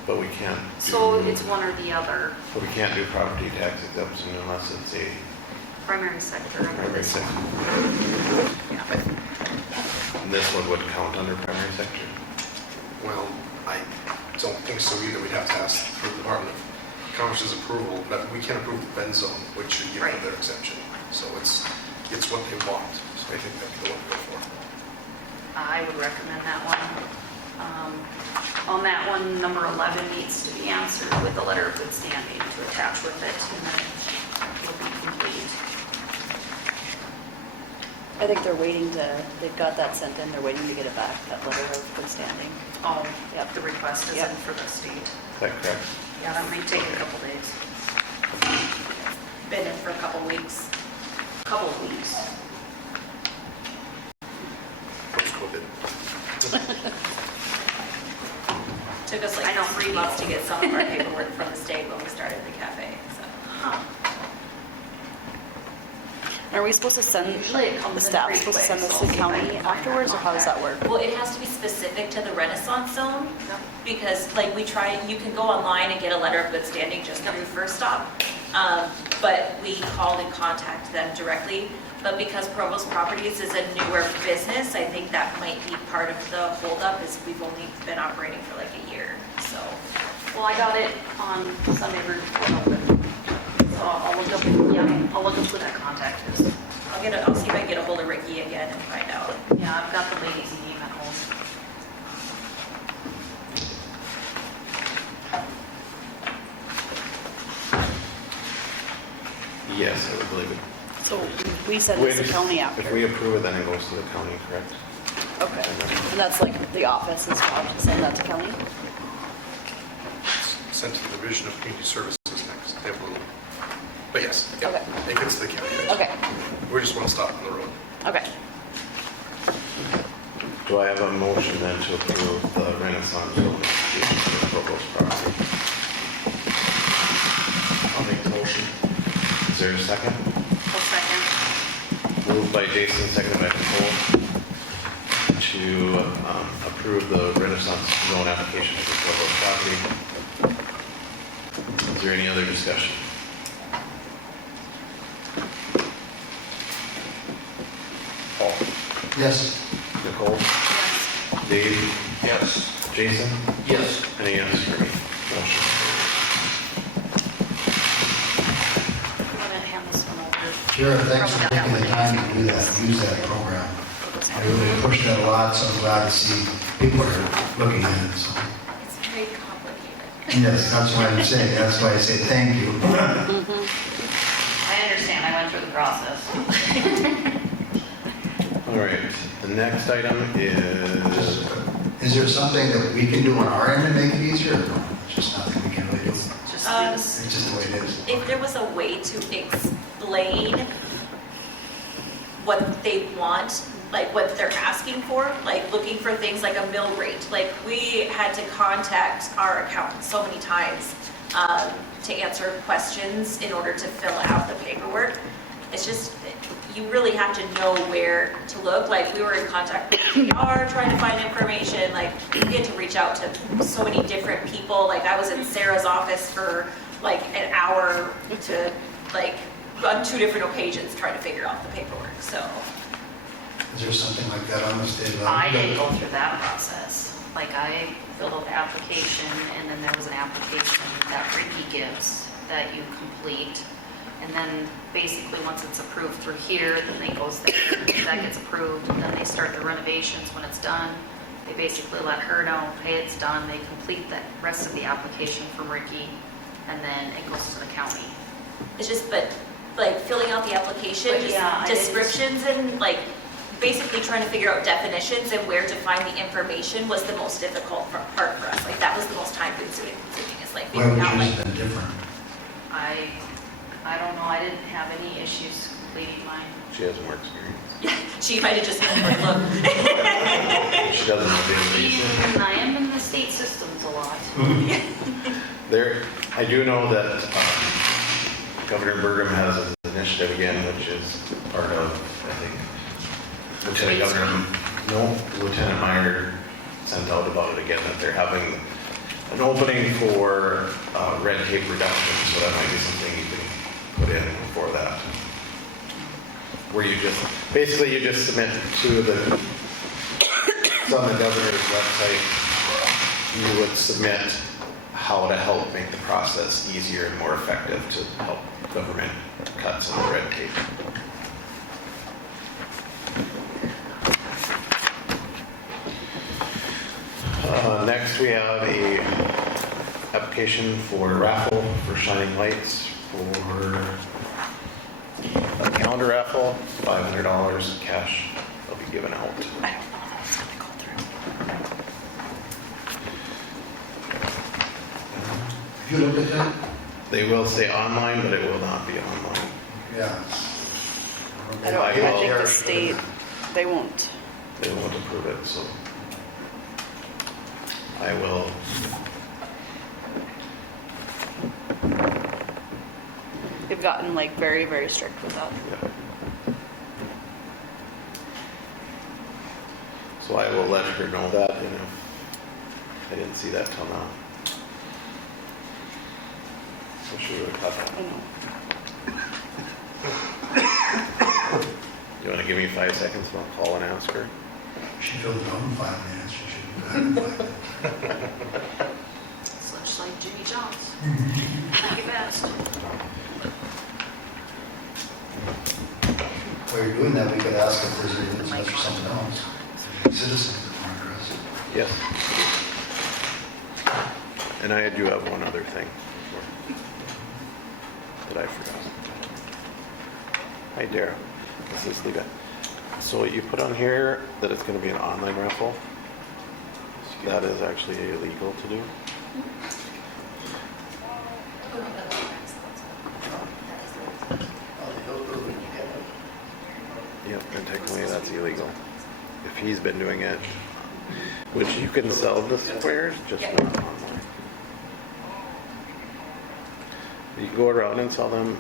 But we can't so do, it's one or the other, but we can't do property tax exemption unless it's a primary sector under primary this sector. one. Yeah. And this one would count under primary sector. Well, I don't think so either. We'd have to ask for the Department of Commerce's approval, but we can't approve the Ben zone, which should give them Right. their exemption. So it's what they want. So I think that's the one to go for. I would recommend that one. On that one, number 11 needs to be answered with a letter of good standing to attach with it, and then it will be complete. I think they're waiting they've got that sent in, they're waiting to get it back, that letter of good standing. Oh, yep, the request is Yep. in for the state. Is that correct? Yeah, that may take a couple days. Been in for a couple weeks. couple of weeks. Took us like 3 months to get some of our paperwork from the state when we started the cafe, so. Are we supposed to send, Usually it comes the in staff pretty supposed to quick, send this so to I'll the see if I county can find afterwards, or how does that work? Well, it has to be specific to the Renaissance zone, because like we try, you can go online and get a letter of good standing just through First Stop. But we called and contacted them directly. But because Provost Properties is a newer business, I think that might be part of the holdup, is we've only been operating for like a year, so. Well, I got it on Sunday before open. So I'll look up, I'll look up who that contact is. I'll see if I can get a hold of Ricky again and find out. Yeah, I've got the lady's name at home. Yes, I would believe it. So we send this to county after. If we approve it, then it goes to the county, correct? Okay, and that's like the office's job to send that to county? Sent to the Division of Community Services next. They will. But yes, yeah, Okay. it gets to the county. Okay, We're just one stop on the road. okay. Do I have a motion then to approve the Renaissance zone application for Provost property? I'll make the motion. Is there a second? I'll second. Moved by Jason, seconded by Nicole, to approve the Renaissance zone application for Provost property. Is there any other discussion? Paul? Yes. Nicole? Dave? Yes. Jason? Yes. And a yes for me. Motion I'm gonna hand this one over. Sure, thanks for taking the time to do that, use that program. I really pushed that a lot, so I'm glad to see people are looking at it, so. It's very complicated. Yes, that's why I'm saying, that's why I say thank you. I understand, I went through the process. All right, the next item is, Is there something that we can do on our end to make it easier? Or no? It's just nothing we can really do. It's Just just the way it is. If there was a way to explain what they want, like what they're asking for, like looking for things like a mill rate. Like we had to contact our accountant so many times to answer questions in order to fill out the paperwork. It's just, you really have to know where to look. Like we were in contact with PR trying to find information. Like we had to reach out to so many different people. Like I was in Sarah's office for like an hour to like on 2 different occasions trying to figure out the paperwork, so. Is there something like that on the state level? I didn't go through that process. Like I filled out the application and then there was an application that Ricky gives that you complete. And then basically once it's approved through here, then it goes there, that gets approved, and then they start the renovations when it's done. They basically let her know, hey, it's done. They complete the rest of the application from Ricky, and then it goes to the county. It's just, but like filling out the application, But just yeah, I didn't- descriptions and like basically trying to figure out definitions and where to find the information was the most difficult part for us. Like that was the most time consuming, is like Why would figuring out yours like, have been different? I don't know, I didn't have any issues completing mine. she has more experience. yeah, she might have just been like, look. She doesn't know database. And I am in the state systems a lot. There, I do know that Governor Burgum has an initiative again, which is part of, I think, Lieutenant Governor, no, Lieutenant Meyer sent out about it again, that they're having an opening for red tape reduction, so that might be something you can put in for that. Where you just, basically you just submit to the, it's on the governor's website, you would submit how to help make the process easier and more effective to help government cut some of the red tape. Next, we have a application for raffle for shining lights for a calendar raffle, $500 cash will be given out. I don't know if it's gonna go through. Have you looked at that? They will say online, but it will not be online. Yeah. I don't, I think the state, they won't. They won't approve it, so I will. They've gotten like very, very strict with that. Yeah. So I will let her know that, you know. I didn't see that till now. So she would have I know. You want to give me 5 seconds and I'll call and ask her? She filled it out in 5 minutes, she should have done it in 5 minutes. Such like Jimmy John's. Pretty fast. While you're doing that, we could ask if there's anything that's for something else. Citizens that want to address it. Yes. And I do have one other thing that I forgot. Hi, Dara. This is Lita. So you put on here that it's going to be an online raffle. That is actually illegal to do. Yep, and technically that's illegal. If he's been doing it, which you can sell the squares, just not online. You can go around and sell them,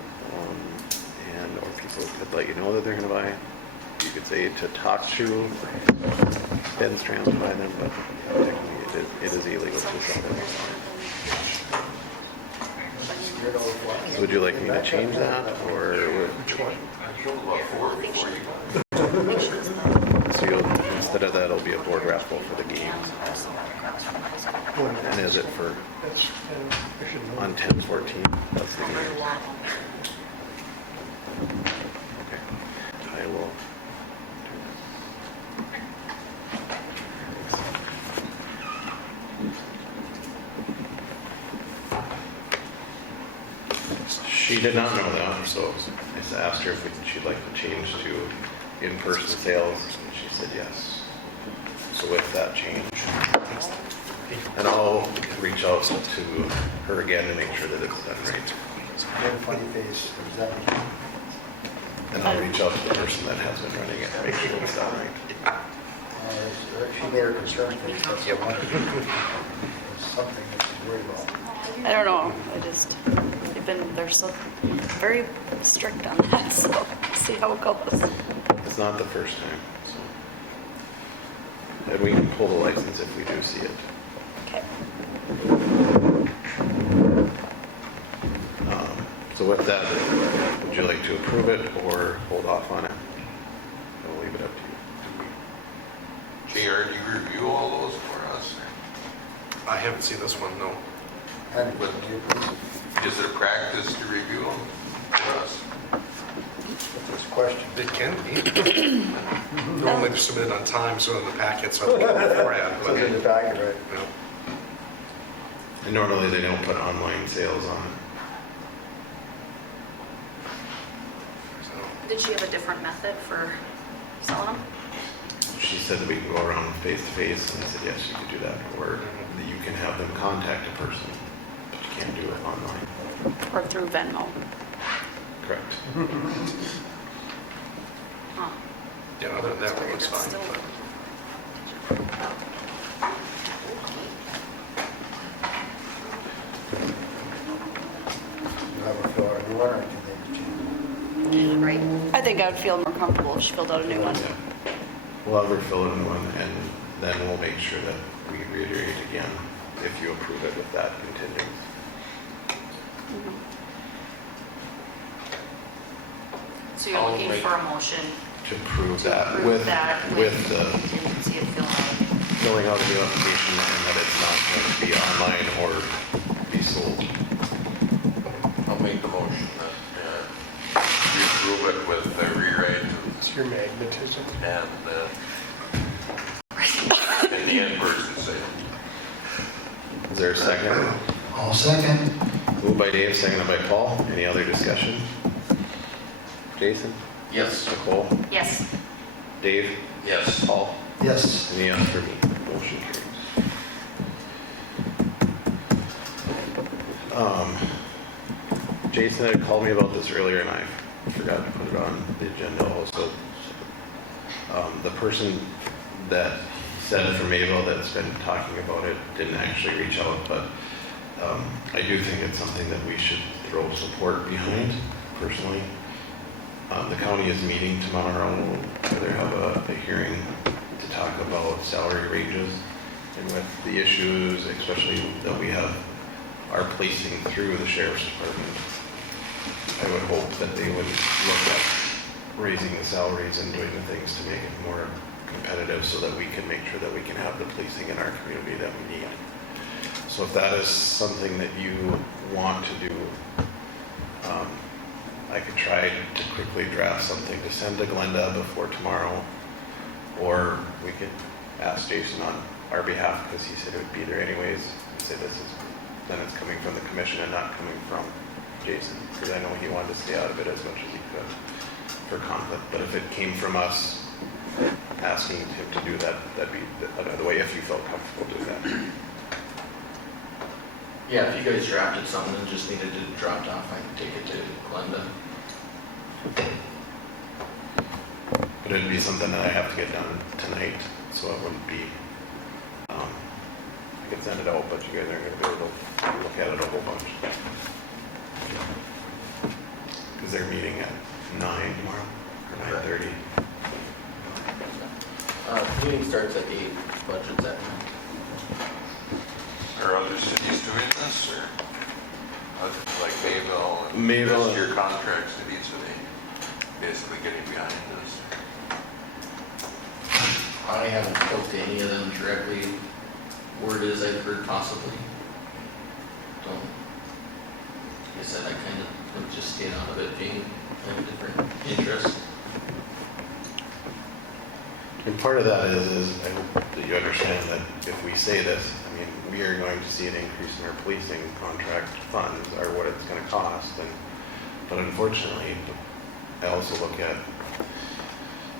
and or people could let you know that they're going to buy. You could say to talk to Ben Strand to buy them, but technically it is illegal to sell them. Would you like me to change that, or Which one? I killed about 4 before you. so instead of that, it'll be a board raffle for the games? And is it for on 10/14? That's the game. Okay, I will. She did not know that, so I just asked her if she'd like to change to in-person sales, and she said yes. So with that change, and I'll reach out to her again to make sure that it's done right. You have a funny face, is that? And I'll reach out to the person that has been running it, to make sure it's done right. She made her concerned face, that's the one. It's something that she's worried about. I don't know, they're so very strict on that, so see how it goes. It's not the first time, so. And we can pull the license if we do see it. Okay. So with that, would you like to approve it or hold off on it? I'll leave it up to you. JR, do you review all those for us? I haven't seen this one, no. And But is it a practice to review them for us? this question. It can be. Normally they're submitted on time, so in the packets, so beforehand. It's in the packet, right? No. And normally they don't put online sales on it. So, Did she have a different method for selling them? She said that we can go around face to face, and I said, yes, you can do that. Or that you can have them contact a person, but you can't do it online. Or through Venmo. Correct. Huh. yeah, other than that, That's it weird, looks that's fine. still- but- You have a floor, you want to change. Right. I think I would feel more comfortable if she filled out a new one. Yeah. We'll have her fill in one, and then we'll make sure that we reiterate again if you approve it with that contingent. So you're I'll looking make- for a motion To prove to that approve that with the contingency of filling filling out the application and that it's not going to be online or be sold. I'll make the motion that we approve it with the rewrite It's your magnetism. and the in-person sale. Is there a second? All second. Moved by Dave, seconded by Paul. Any other discussion? Jason? Yes. Nicole? Yes. Dave? Yes. Paul? Yes. Any yes for me? Motion carries. Jason had called me about this earlier and I forgot to put it on the agenda also. The person that said from Mayville that's been talking about it didn't actually reach out, but I do think it's something that we should throw support behind personally. The county is meeting tomorrow, where they have a hearing to talk about salary ranges, and with the issues, especially that we are placing through the sheriff's department, I would hope that they would look at raising the salaries and doing the things to make it more competitive so that we can make sure that we can have the policing in our community that we need. So if that is something that you want to do, I could try to quickly draft something to send to Glenda before tomorrow, or we could ask Jason on our behalf, because he said it would be there anyways, and say then it's coming from the commission and not coming from Jason, because I know he wanted to stay out of it as much as he could for conflict. But if it came from us asking him to do that, that'd be another way, if you felt comfortable doing that. Yeah, if you guys drafted something and just needed it dropped off, I can take it to Glenda. But it'd be something that I have to get done tonight, so it wouldn't be, I could send it out, but you guys aren't gonna be able to look at it a whole bunch. Because they're meeting at 9 tomorrow, or 9:30. Meeting starts at 8, budget's at 9. Are other cities doing this, or like Mayville? And Mayville. the rest of your contracts, cities, are they basically getting behind this? I haven't spoke to any of them directly. Word is I've heard possibly. Don't. Like I said, I kind of would just stay out of it, being I have different interests. And part of that is I hope that you understand that if we say this, I mean, we are going to see an increase in our policing contract funds, or what it's going to cost. But unfortunately, I also look at,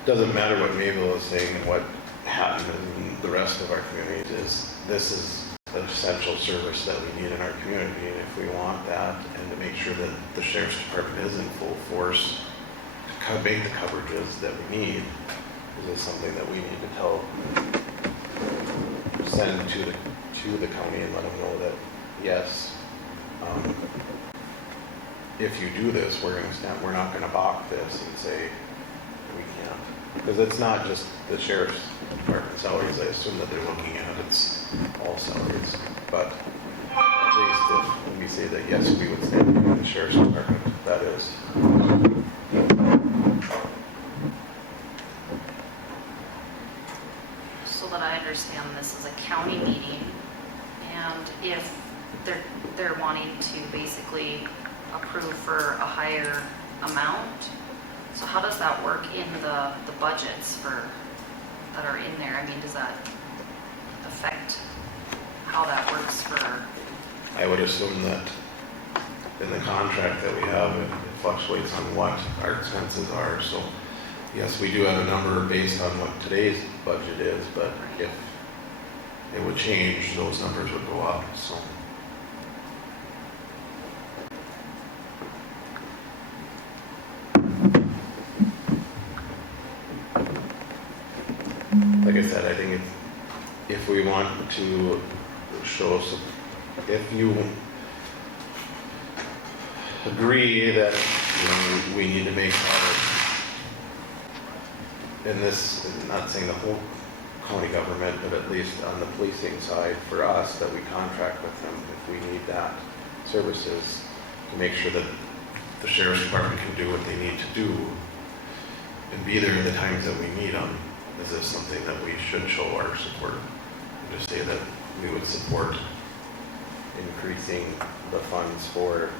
doesn't matter what Mayville is saying and what Hatton and the rest of our communities is, this is an essential service that we need in our community. And if we want that, and to make sure that the sheriff's department is in full force to make the coverages that we need, this is something that we need to send to the county and let them know that, yes, if you do this, we're not going to balk this and say we can't. Because it's not just the sheriff's department salaries, I assume that they're looking at, it's all salaries. But at least if we say that, yes, we would stand behind the sheriff's department, that is. So that I understand, this is a county meeting, and if they're wanting to basically approve for a higher amount, so how does that work in the budgets that are in there? I mean, does that affect how that works for? I would assume that in the contract that we have, it fluctuates on what our expenses are. So yes, we do have a number based on what today's budget is, but if it would change, those numbers would go up. So. Like I said, I think if we want to show, if you agree that we need to make in this, not saying the whole county government, but at least on the policing side for us, that we contract with them if we need that services to make sure that the sheriff's department can do what they need to do and be there at the times that we need them. Is this something that we should show our support? And just say that we would support increasing the funds for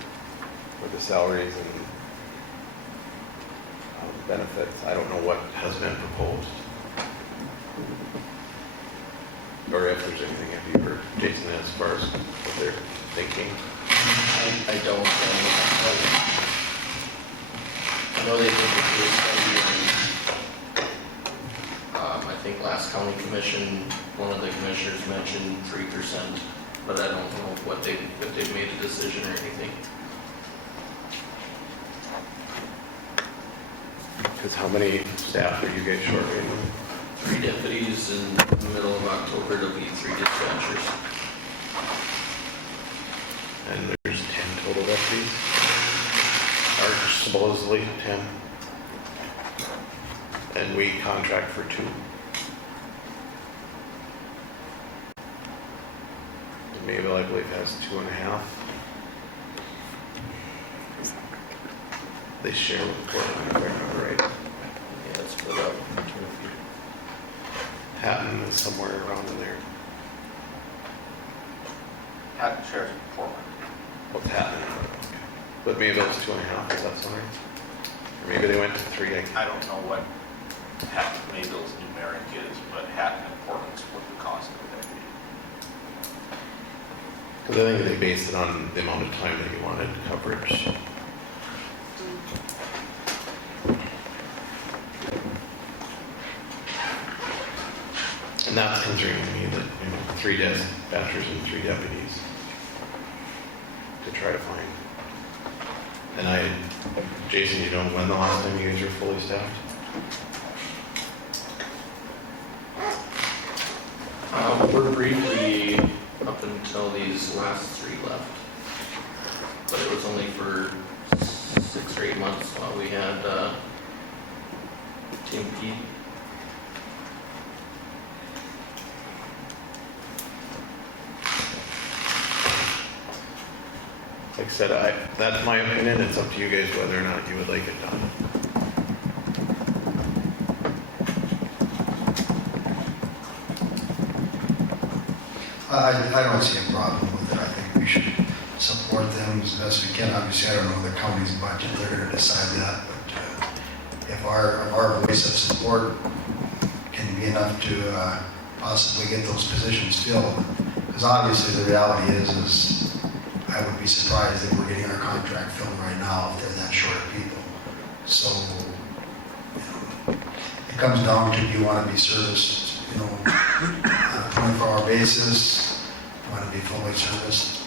the salaries and benefits. I don't know what has been proposed, or if there's anything have you heard, Jason, as far as what they're thinking. I don't. I know they think it's a study. I think last county commission, one of the commissioners mentioned 3%, but I don't know if they've made a decision or anything. Because how many staff are you guys short right now? 3 deputies in the middle of October, there'll be 3 dispatchers. And there's 10 total deputies? Or supposedly 10? And we contract for 2. And Mabel, I believe, has 2.5. They share with Portland, if I remember right. Yeah, it's split up. Hatton is somewhere around in there. Hatton shares in Portland. What's Hatton? But Mabel's 2.5, is that something? Or maybe they went to 3. I don't know what Hatton Mayville's numeric is, but Hatton and Portland's what the cost of that be. Because I think they based it on the amount of time that you wanted coverage. And that's concerning to me that, 3 dispatchers and 3 deputies to try to find. And Jason, you know when the last time you guys were fully staffed? We're briefly up until these last 3 left. But it was only for 6 or 8 months while we had Team P. Like I said, that's my opinion. It's up to you guys whether or not you would like it done. I don't see a problem with it. I think we should support them as best we can. Obviously, I don't know the county's budget. They're going to decide that. But if our voice of support can be enough to possibly get those positions filled, because obviously the reality is I would be surprised if we're getting our contract filled right now if they're that short of people. So it comes down to, do you want to be serviced, on a 24-hour basis? You want to be fully serviced?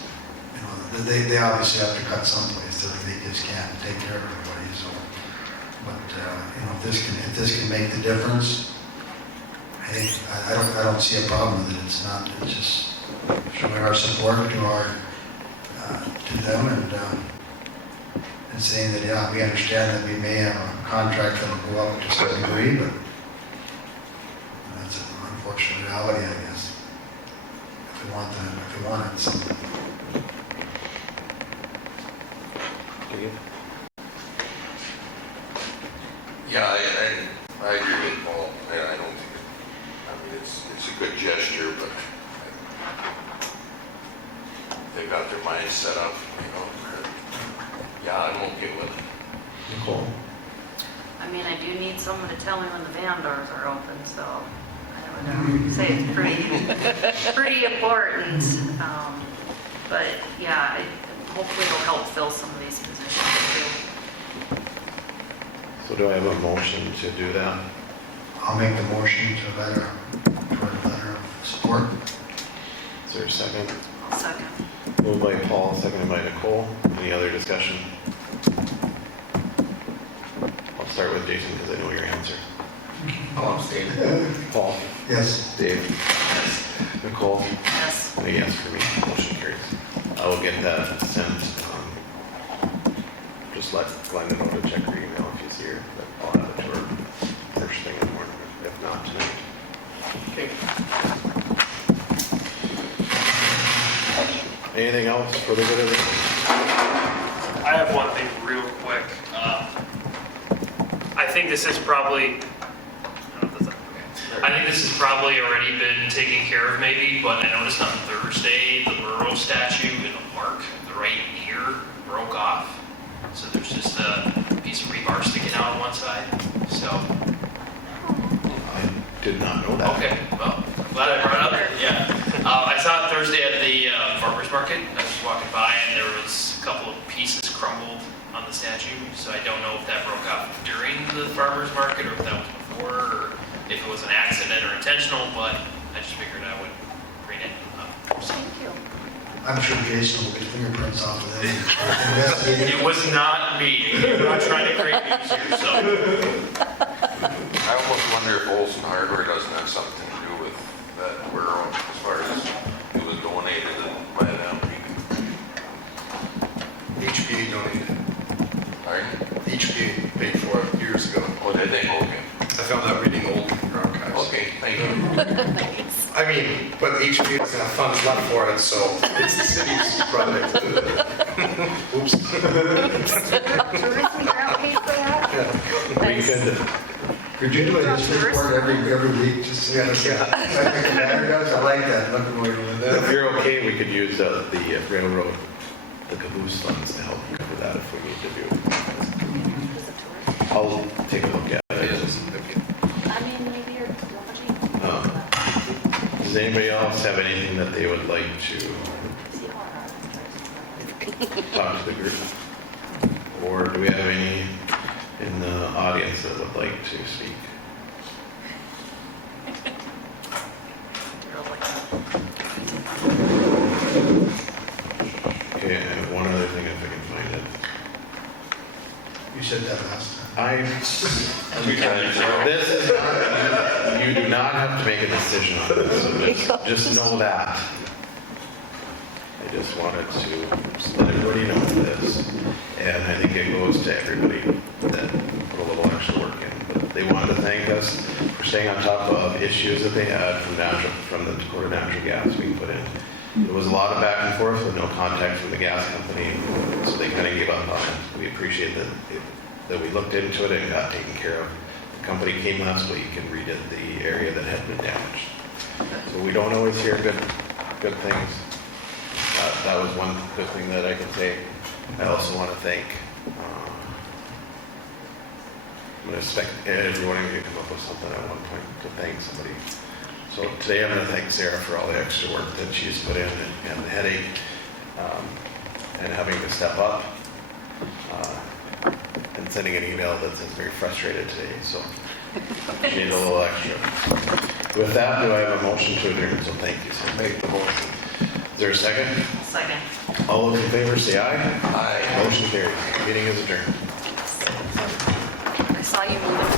They obviously have to cut someplace. They just can't take care of everybody. So, but if this can make the difference, I don't see a problem with it. It's just showing our support to them and saying that, yeah, we understand that we may have a contract that will go up to some degree, but that's an unfortunate reality, I guess. If we want it, so. Yeah, I agree with Paul. I don't think it's a good gesture, but they got their minds set up, Yeah, I'm okay with it. Nicole? I mean, I do need someone to tell me when the van doors are open, so I would say it's pretty important. But yeah, hopefully it'll help fill some of these positions too. So do I have a motion to do that? I'll make the motion to letter of support. Is there a second? I'll second. Moved by Paul, seconded by Nicole. Any other discussion? I'll start with Jason because I know your answer. I'll abstain. Paul? Yes. Dave? Nicole? Yes. And a yes for me. Motion carries. I will get that sent. Just let Glenda know to check her email if you see her. But I'll have it to her first thing in the morning, if not tonight. Okay. Anything else for the good of it? I have one thing real quick. I think this is probably, I think this has probably already been taken care of maybe, but I noticed on Thursday, the borough statue in a mark, the right ear broke off. So there's just a piece of rebar sticking out on one side, so. I did not know that. Okay, well, I'm glad I brought it up. Yeah. I saw it Thursday at the farmer's market. I was walking by and there was a couple of pieces crumbled on the statue. So I don't know if that broke off during the farmer's market or if that was before or if it was an accident or intentional, but I just figured I would bring it up. So, Thank you. I'm sure Jason will get fingerprints off of them. Investigate. It was not me. I'm not trying to create news here, so. I almost wonder if Olson Hardware doesn't have something to do with that, where as far as it was donated by them. HPA donated. Pardon? HPA paid for it years ago. Oh, did they? Okay. I found that reading old archives. Okay, thank you. I mean, but HPA doesn't have funds left for it, so it's the city's project. Oops. Tourism grant paid for that? We could, Could you do a history report every week, just, yeah, like the matter does? I like that, look at what if you're okay, we could use the railroad, the caboose funds to help cover that if we need to do. I'll take a look at it. I mean, maybe you're watching. Does anybody else have anything that they would like to talk to the group? Or do we have any in the audience that would like to speak? Okay, and one other thing if I can find it. You said that last time. This is not, you do not have to make a decision on this, so just know that. I just wanted to let everybody know this, and I think it goes to everybody that put a little extra work in. But they wanted to thank us for staying on top of issues that they had from the Dakota natural gas being put in. There was a lot of back and forth with no contact from the gas company, so they kind of gave up on it. We appreciate that we looked into it and got taken care of. The company came last week and redid the area that had been damaged. So we don't always hear good things. That was one good thing that I can say. I also want to thank, I'm going to expect everyone to come up with something at one point to thank somebody. So today I'm going to thank Sarah for all the extra work that she's put in and the headache and having to step up and sending an email that says very frustrated today. So she needs a little extra. With that, do I have a motion to adjourn? So thank you, Sarah. Make the motion. Is there a second? Second. All those in favor say aye. Aye. Motion carries. Meeting is adjourned. I saw you moving